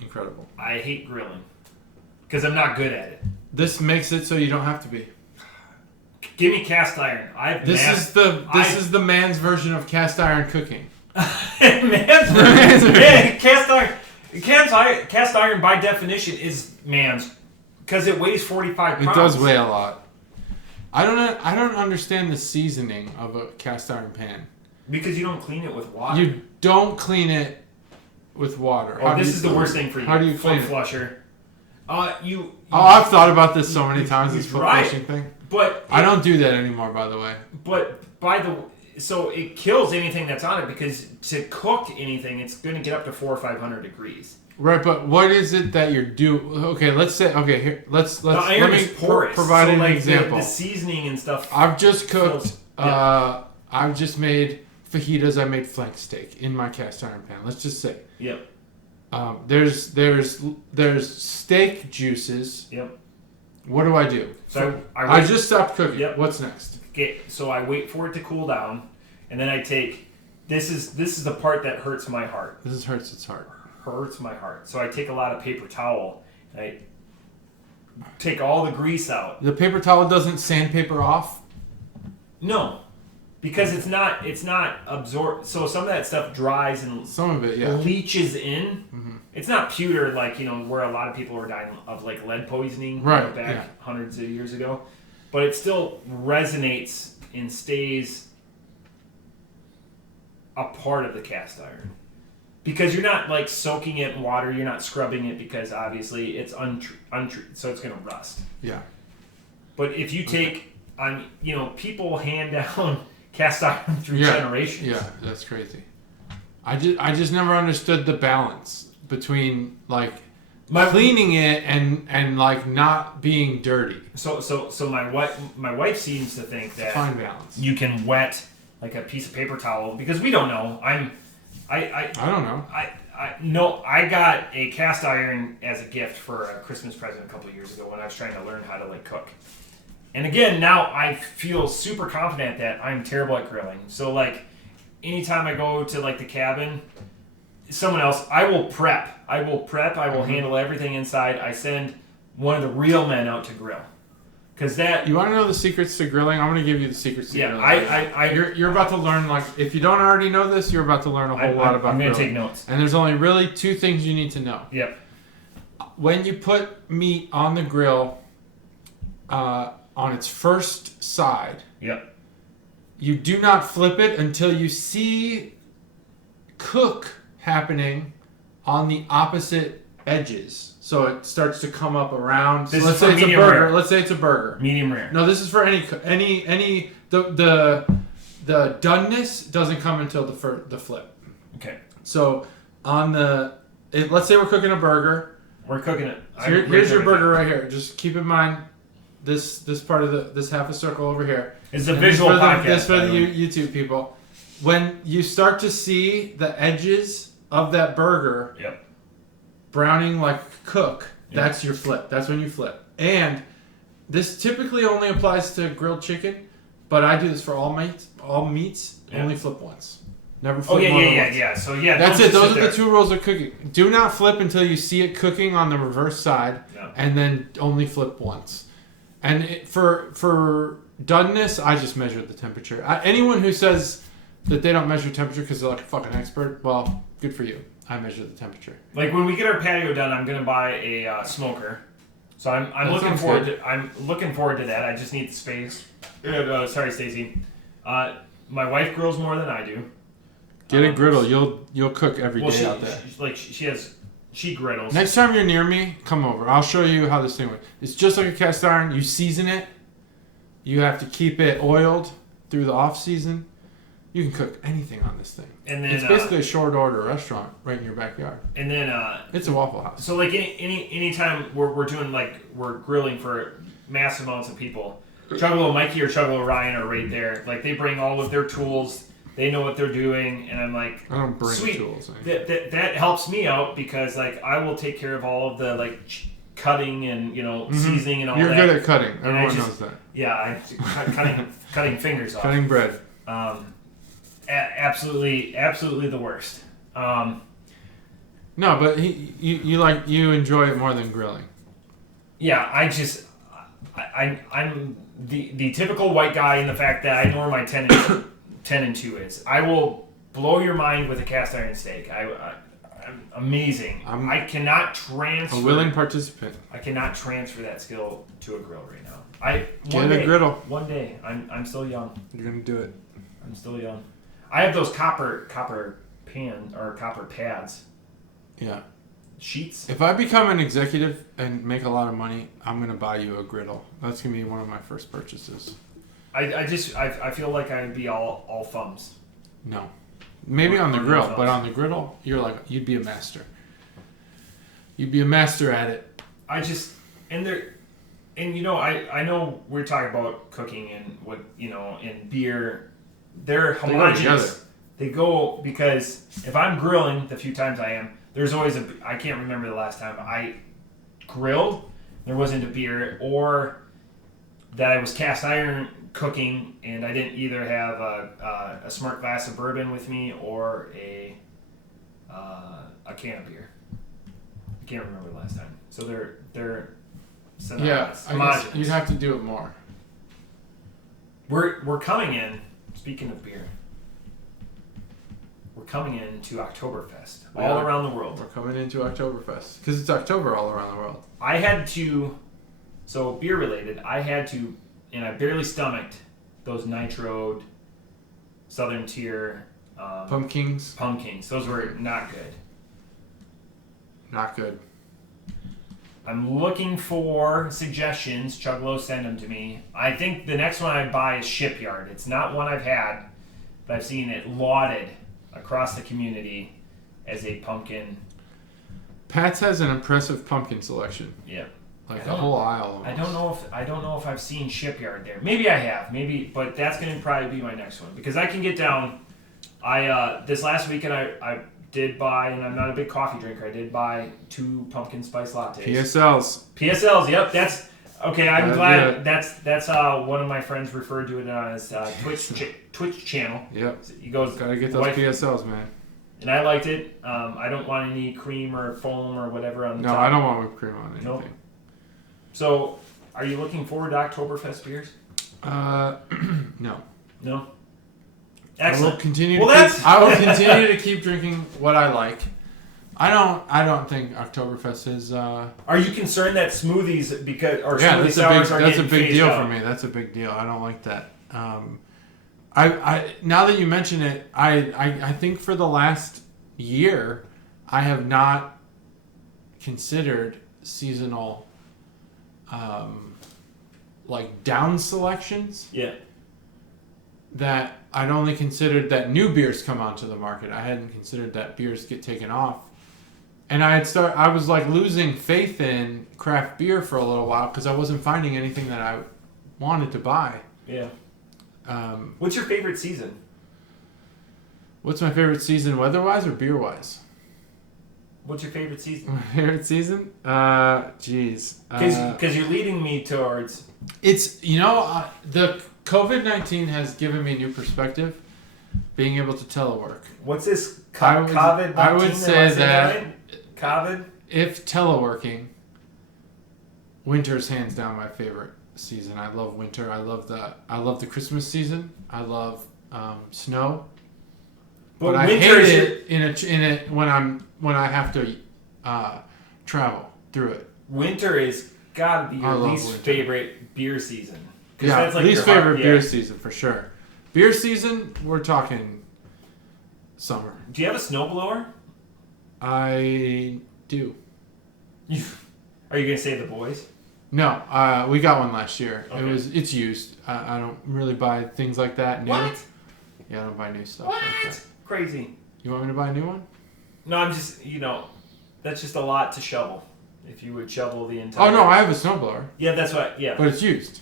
incredible. I hate grilling because I'm not good at it. This makes it so you don't have to be. Give me cast iron. This is the man's version of cast iron cooking. Man's version. Yeah, cast iron by definition is man's because it weighs 45 pounds. It does weigh a lot. I don't understand the seasoning of a cast iron pan. Because you don't clean it with water. You don't clean it with water. This is the worst thing for you. How do you clean it? Flusher. I've thought about this so many times. This foot flushing thing. But I don't do that anymore, by the way. But so it kills anything that's on it because to cook anything, it's going to get up to 400 or 500 degrees. Right, but what is it that you're doing? Okay, let's say. Okay, here let's the iron let me is porous. Provide so an like example. The seasoning and stuff. I've just cooked. I've just made fajitas. I made flank steak in my cast iron pan. Let's just say. Yep. There's steak juices. Yep. What do I do? So I just stopped cooking. Yep. What's next? Okay, so I wait for it to cool down, and then I take. This is the part that hurts my heart. This hurts its heart. Hurts my heart. So I take a lot of paper towel, and I take all the grease out. The paper towel doesn't sandpaper off? No, because it's not absorbed. So some of that stuff dries and some of it, leaches in. Mm-hmm. It's not pewter like where a lot of people were dying of like lead poisoning back hundreds of years ago, but it still resonates and stays a part of the cast iron. Because you're not like soaking it in water, you're not scrubbing it because obviously it's untreated, so it's going to rust. Yeah. But if you take, people hand down cast iron through generations. Yeah, that's crazy. I just never understood the balance between like cleaning it and like not being dirty. So my wife seems to think that fine balance. You can wet like a piece of paper towel because we don't know. I don't know. I got a cast iron as a gift for a Christmas present a couple of years ago when I was trying to learn how to like cook. And again, now I feel super confident that I'm terrible at grilling. So like anytime I go to like the cabin, someone else, I will prep. I will handle everything inside. I send one of the real men out to grill. Cause you want to know the secrets to grilling? I'm going to give you the secrets to grilling. You're about to learn, like, if you don't already know this, you're about to learn a whole lot about grilling. I'm going to take notes. And there's only really two things you need to know. Yep. When you put meat on the grill, on its first side, yep, you do not flip it until you see cook happening on the opposite edges. So it starts to come up around. So let's say it's a burger. Rare. Let's say it's a burger. Medium rare. No, this is for any the doneness doesn't come until the flip. Okay. So let's say we're cooking a burger. We're cooking it. So here's your burger right here. Just keep in mind this part of this half a circle over here. It's a visual podcast. This for the YouTube people. When you start to see the edges of that burger, yep, browning like cook, that's your flip. That's when you flip. And this typically only applies to grilled chicken, but I do this for all meats. Only flip once. Never flip more than once. Yeah. So that's it. Those are the two rules of cooking. Do not flip until you see it cooking on the reverse side, and then only flip once. And for doneness, I just measure the temperature. Anyone who says that they don't measure temperature because they're like a fucking expert, well, good for you. I measure the temperature. Like when we get our patio done, I'm gonna buy a smoker. So I'm looking forward to that. I just need the space. Sorry, Stacey. My wife grills more than I do. Get a griddle. You'll cook every day out there. She griddles. Next time you're near me, come over. I'll show you how this thing works. It's just like a cast iron. You season it. You have to keep it oiled through the off season. You can cook anything on this thing. And then it's basically a short order restaurant right in your backyard. And then it's a Waffle House. So like any time we're doing we're grilling for mass amounts of people, Juggalo Mikey or Juggalo Ryan are right there. Like they bring all of their tools. They know what they're doing, and I'm like, I don't bring sweet. Tools. That helps me out because like I will take care of all of the like cutting and seasoning and all that. You're good at cutting. Everyone knows that. Yeah, cutting fingers off. Cutting bread. Absolutely the worst. No, but you enjoy it more than grilling. Yeah, I'm the typical white guy in the fact that I know where my 10 and 2 is. I will blow your mind with a cast iron steak. I'm amazing. I cannot transfer. A willing participant. I cannot transfer that skill to a grill right now. Get a griddle. One day. I'm still young. You're gonna do it. I'm still young. I have those copper pan or copper pads. Yeah. Sheets. If I become an executive and make a lot of money, I'm gonna buy you a griddle. That's gonna be one of my first purchases. I feel like I'd be all thumbs. No. Maybe on the grill, but on the griddle, you'd be a master. You'd be a master at it. I know we're talking about cooking and and beer. They're homogeneous. They go because if I'm grilling the few times I am, there's always I can't remember the last time I grilled, there wasn't a beer, or that I was cast iron cooking and I didn't either have a smart glass of bourbon with me or a can of beer. I can't remember the last time. So they're synonymous. Yeah, I guess you'd have to do it more. We're coming in, speaking of beer, we're coming into Oktoberfest all around the world. We're coming into Oktoberfest because it's October all around the world. I had to, so beer related, and I barely stomached those nitroed Southern Tier pumpkins. Those were not good. Not good. I'm looking for suggestions. Chuglo, send them to me. I think the next one I buy is Shipyard. It's not one I've had, but I've seen it lauded across the community as a pumpkin. Pat's has an impressive pumpkin selection. Yeah. Like the whole aisle. Almost. I don't know if I've seen Shipyard there. Maybe I have. But that's going to probably be my next one because I can get down. This last weekend I did buy, and I'm not a big coffee drinker. I did buy 2 pumpkin spice lattes. PSLs. Yep. That's okay. I'm glad. That's one of my friends referred to it on his Twitch channel. Yep. He goes, gotta get those PSLs, man. And I liked it. I don't want any cream or foam or whatever on the top. No, I don't want whipped cream on anything. Nope. So, are you looking forward to Oktoberfest beers? No. No. Excellent. I will continue to keep drinking what I like. I don't think Oktoberfest is. Are you concerned that smoothies that's a big deal for me. That's a big deal. I don't like that. I now that you mention it, I think for the last year, I have not considered seasonal, like down selections. Yeah. That I'd only considered that new beers come onto the market. I hadn't considered that beers get taken off. And I was like losing faith in craft beer for a little while because I wasn't finding anything that I wanted to buy. Yeah. What's your favorite season? What's my favorite season, weather-wise or beer-wise? What's your favorite season? My favorite season? Geez. Because you're leading me towards... It's, the COVID-19 has given me a new perspective, being able to telework. What's this COVID-19? I would say that right? COVID? If teleworking, winter's hands down my favorite season. I love winter. I love the Christmas season. I love snow. But I hate it when I have to travel through it. Winter is gotta be your least favorite beer season. Yeah, that's like least favorite beer season for sure. Beer season, we're talking summer. Do you have a snowblower? I do. Are you gonna save the boys? No, we got one last year. Okay. It's used. I don't really buy things like that new. What? Yeah, I don't buy new stuff. What? Like that. Crazy. You want me to buy a new one? No, I'm just that's just a lot to shovel. If you would shovel the entire. Oh no, I have a snowblower. Yeah, that's what. Yeah. But it's used.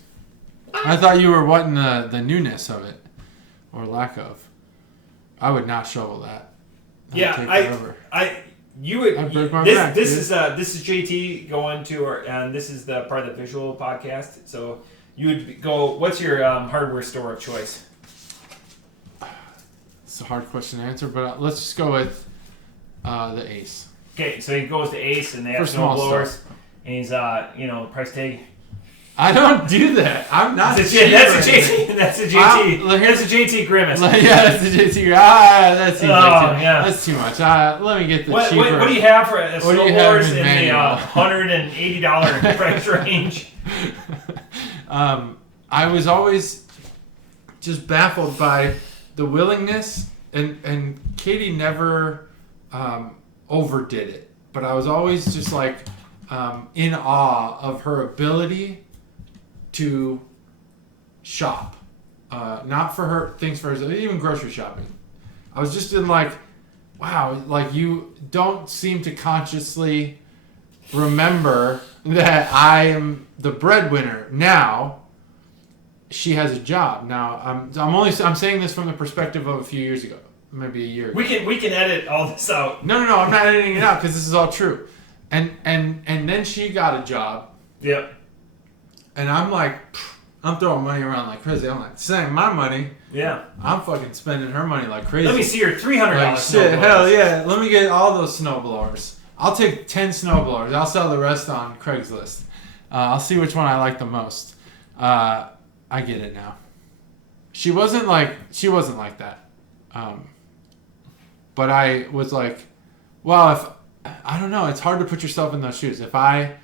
I thought you were wanting the newness of it, or lack of. I would not shovel that. You would. I'd break my back, this is JT going to, and this is the part of the visual podcast. So you would go. What's your hardware store of choice? It's a hard question to answer, but let's just go with the Ace. Okay, so he goes to Ace, and they have snowblowers, and he's price tag. I don't do that. I'm not. That's a JT. That's a JT grimace. Yeah, that's a JT. That seems like yeah. That's too much. Let me get the cheaper. What do you have for snowblowers in the $180 price range? I was always just baffled by the willingness, and Katie never overdid it, but I was always just like in awe of her ability to shop, not for her things for herself, even grocery shopping. I was just in like, wow, like you don't seem to consciously remember that I am the breadwinner. Now she has a job. Now I'm saying this from the perspective of a few years ago. maybe a year ago. We can edit all this out. No, I'm not editing it out because this is all true. And then she got a job. Yep. And I'm like, I'm throwing money around like crazy. I'm like, this ain't my money. Yeah. I'm fucking spending her money like crazy. Let me see your $300 like, shit, hell yeah. Let me get all those snowblowers. I'll take 10 snowblowers. I'll sell the rest on Craigslist. I'll see which one I like the most. I get it now. She wasn't like that. But I was like, well, I don't know. It's hard to put yourself in those shoes. If I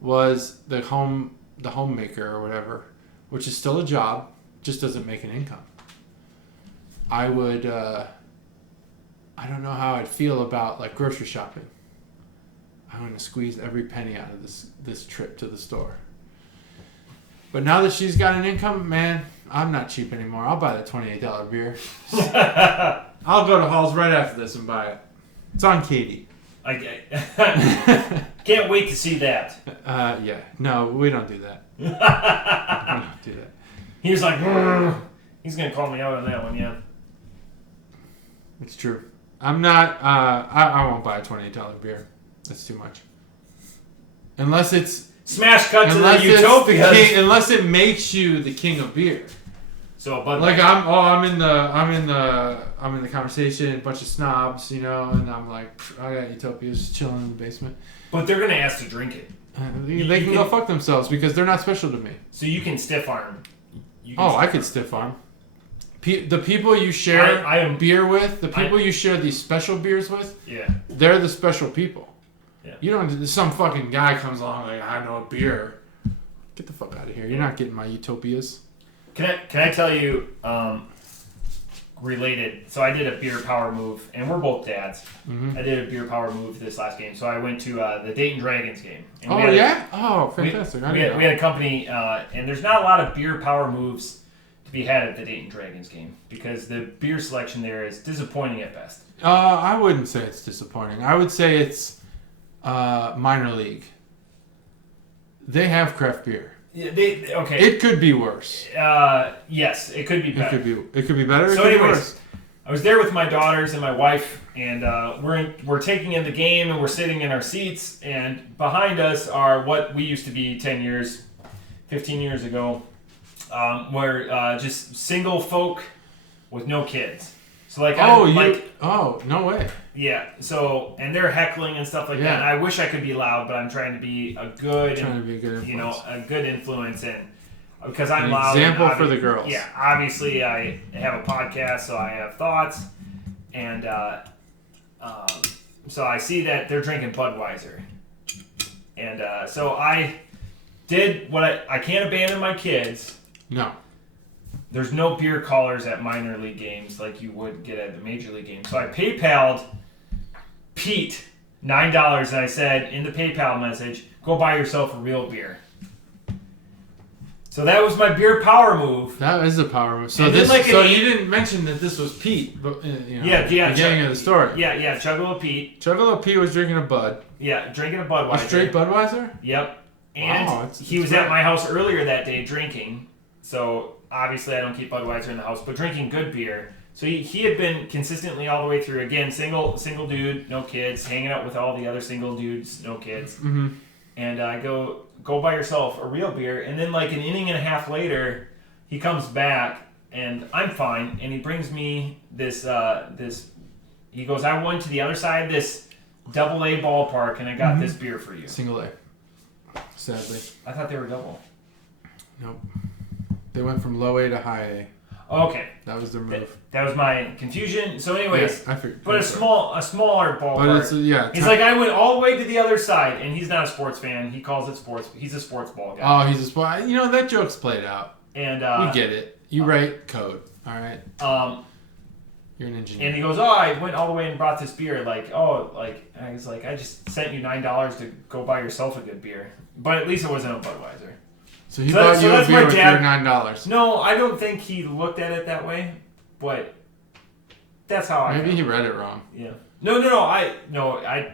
was the homemaker or whatever, which is still a job, just doesn't make an income, I would, I don't know how I'd feel about like grocery shopping. I'm going to squeeze every penny out of this trip to the store. But now that she's got an income, man, I'm not cheap anymore. I'll buy the $28 beer. I'll go to Hall's right after this and buy it. It's on Katie. Can't wait to see that. Yeah. No, we don't do that. We don't do that. He was like, he's going to call me out on that one, yeah. It's true. I'm not, I won't buy a $28 beer. That's too much. Unless it's... Smash cut to the Utopias. Unless it makes you the king of beer. So, but like I'm in the conversation, a bunch of snobs, and I'm like, I got Utopias chilling in the basement. But they're gonna ask to drink it. They can go fuck themselves because they're not special to me. So you can stiff arm. I could stiff arm. The people you share beer with, the people you share these special beers with, they're the special people. Yeah. You don't. Some fucking guy comes along like, I know a beer. Get the fuck out of here! You're not getting my Utopias. Can I tell you, related? So I did a beer power move, and we're both dads. Mm-hmm. I did a beer power move this last game. So I went to the Dayton Dragons game. And Fantastic! We had a company, and there's not a lot of beer power moves to be had at the Dayton Dragons game because the beer selection there is disappointing at best. I wouldn't say it's disappointing. I would say it's minor league. They have craft beer. Yeah, okay. It could be worse. Yes, it could be better. It could be better. So, anyways, I was there with my daughters and my wife, and we're taking in the game, and we're sitting in our seats, and behind us are what we used to be 10 years, 15 years ago, where just single folk with no kids. So no way. Yeah. So, and they're heckling and stuff like that. And I wish I could be loud, but I'm trying to be a good influence, and because I'm loud. Example for the girls. Yeah. Obviously, I have a podcast, so I have thoughts, and so I see that they're drinking Budweiser, and so I did what I can't abandon my kids. No. There's no beer callers at minor league games like you would get at the major league game. So I PayPal'd Pete $9, and I said in the PayPal message, go buy yourself a real beer. So that was my beer power move. That is a power move. So you didn't mention that this was Pete, but beginning of the story. Yeah, Chuggalo Pete. Chuggalo Pete was drinking a Bud. Yeah, drinking a Budweiser. A straight Budweiser? Yep. And he was at my house earlier that day drinking. So obviously I don't keep Budweiser in the house, but drinking good beer. So he had been consistently all the way through. Again, single dude, no kids, hanging out with all the other single dudes, no kids. Mm-hmm. And I go buy yourself a real beer. And then like an inning and a half later, he comes back, and I'm fine. And he brings me this. He goes, I went to the other side of this AA ballpark, and I got this beer for you. Single A. Sadly. I thought they were double. Nope. They went from low A to high A. Okay. That was their move. That was my confusion. So anyways, I figured. But a smaller ballpark. But it's, He's like, I went all the way to the other side, and he's not a sports fan. He calls it sports. He's a sports ball guy. Oh, he's a sport. That joke's played out. And we get it. You write code. All right. You're an engineer. And he goes, I went all the way and brought this beer. And I was like, I just sent you $9 to go buy yourself a good beer. But at least it wasn't a Budweiser. So he bought you a beer with your $9. No, I don't think he looked at it that way, but that's how I. Maybe he read it wrong. Yeah. No. I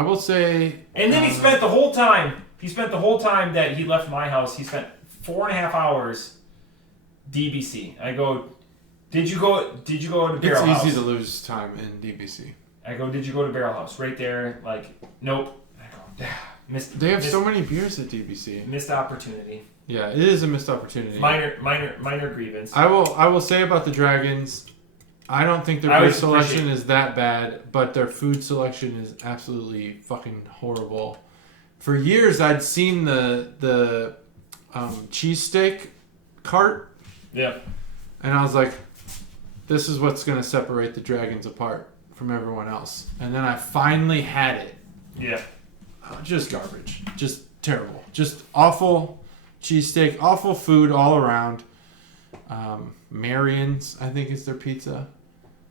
will say. And then he spent the whole time. That he left my house. He spent 4.5 hours DBC. I go, Did you go to Barrel House? It's easy to lose time in DBC. I go, did you go to Barrel House? Right there, like, nope. I go, they have so many beers at DBC. Missed opportunity. Yeah, it is a missed opportunity. Minor grievance. I will say about the Dragons, I don't think their beer selection is that bad, but their food selection is absolutely fucking horrible. For years, I'd seen the cheesesteak cart. Yeah. And I was like, this is what's going to separate the Dragons apart from everyone else. And then I finally had it. Yeah. Just garbage. Just terrible. Just awful cheesesteak. Awful food all around. Marion's, I think, is their pizza.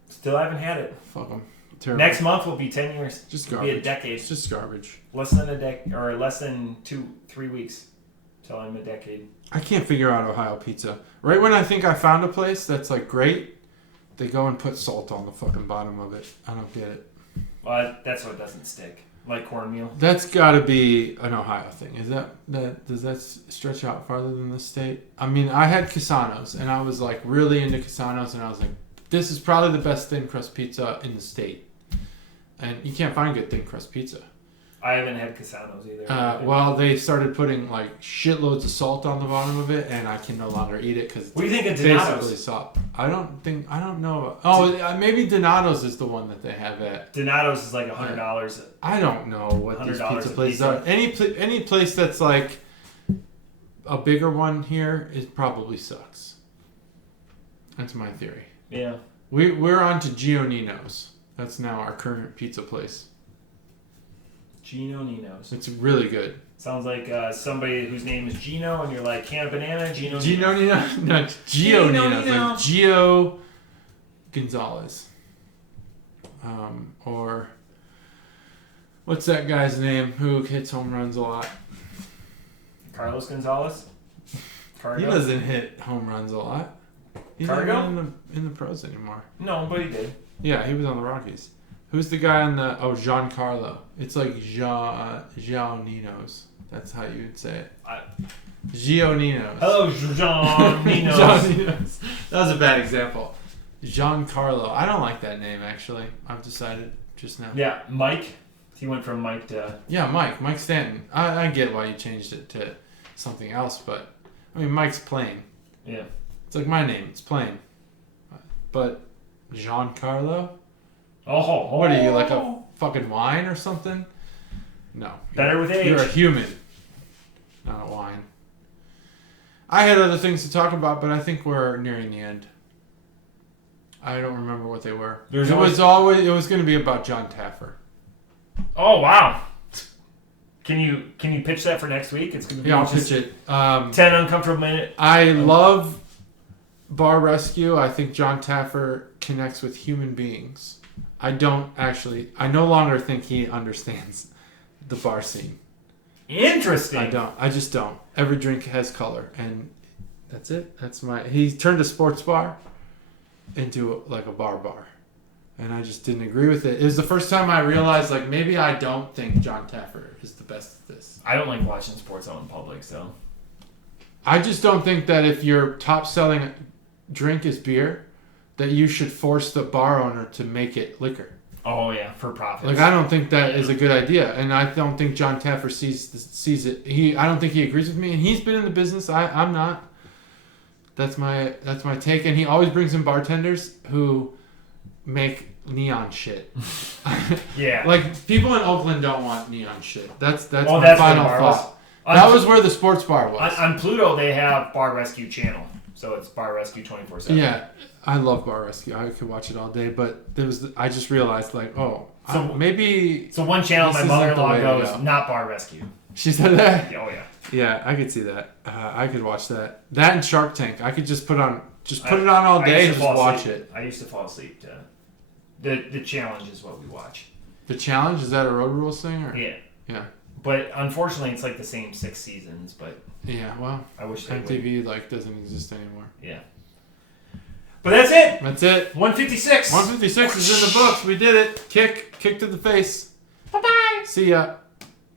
Still haven't had it. Fuck them. Terrible. Next month will be 10 years. Just garbage. It'll be a decade. It's just garbage. Less than a decade, or less than 2-3 weeks till I'm a decade. I can't figure out Ohio pizza. Right when I think I found a place that's like great, they go and put salt on the fucking bottom of it. I don't get it. Well, that's what doesn't stick. Like cornmeal. That's got to be an Ohio thing. Is that does that stretch out farther than the state? I mean, I had Casanos, and I was like really into Casanos, and I was like, this is probably the best thin crust pizza in the state. And you can't find good thin crust pizza. I haven't had Casanos either. Well, they started putting like shitloads of salt on the bottom of it, and I can no longer eat it because what do you think of Donato's? Basically salt. I don't know. Maybe Donato's is the one that they have at. Donato's is like $100. I don't know what these pizza places are. Any place that's like a bigger one here is probably sucks. That's my theory. Yeah. We're on to Gionino's. That's now our current pizza place. Gino Nino's. It's really good. Sounds like somebody whose name is Gino, and you're like, can of banana, Gino Nino? No, Gio Nino. Like Gio Gonzalez. Or what's that guy's name who hits home runs a lot? Carlos Gonzalez? Cargo? He doesn't hit home runs a lot. He's not in the pros anymore. No, but he did. Yeah, he was on the Rockies. Who's the guy on the... Oh, Giancarlo. It's like Giannino's. That's how you would say it. Giannino's. Hello, Giannino's. That was a bad example. Giancarlo. I don't like that name, actually. I've decided just now. Yeah, Mike. He went from Mike to... Yeah, Mike. Mike Stanton. I get why you changed it to something else, but... I mean, Mike's plain. Yeah. It's like my name. It's plain. But Giancarlo? Oh. What are you, like a fucking wine or something? No. Better with age. You're a human, not a wine. I had other things to talk about, but I think we're nearing the end. I don't remember what they were. It was going to be about John Taffer. Oh, wow. Can you pitch that for next week? It's going to be I'll pitch it. 10 uncomfortable minutes. I love Bar Rescue. I think John Taffer connects with human beings. I no longer think he understands the bar scene. Interesting. I just don't. Every drink has color, and that's it. He turned a sports bar into like a bar, and I just didn't agree with it. It was the first time I realized, like, maybe I don't think John Taffer is the best at this. I don't like watching sports out in public, so. I just don't think that if your top selling drink is beer, that you should force the bar owner to make it liquor. Oh yeah, for profit. Like, I don't think that is a good idea, and I don't think John Taffer sees it. I don't think he agrees with me, and he's been in the business. I'm not. That's my take, and he always brings in bartenders who make neon shit. Yeah. Like, people in Oakland don't want neon shit. That's my final thought. That was where the sports bar was. On Pluto, they have Bar Rescue Channel. So it's Bar Rescue 24/7. Yeah, I love Bar Rescue. I could watch it all day, but I just realized, like, maybe. So one channel my mother-in-law goes, not Bar Rescue. She said that? Oh yeah. Yeah, I could see that. I could watch that. That and Shark Tank. I could just put it on all day and just watch it. I used to fall asleep to. The challenge is what we watch. The challenge, is that a Road Rules thing? Or? Yeah. Yeah. But unfortunately, it's like the same 6 seasons. But yeah, well, I wish MTV doesn't exist anymore. Yeah. But that's it. That's it. 156. 156 is in the books. We did it. Kick to the face. Bye-bye. See ya.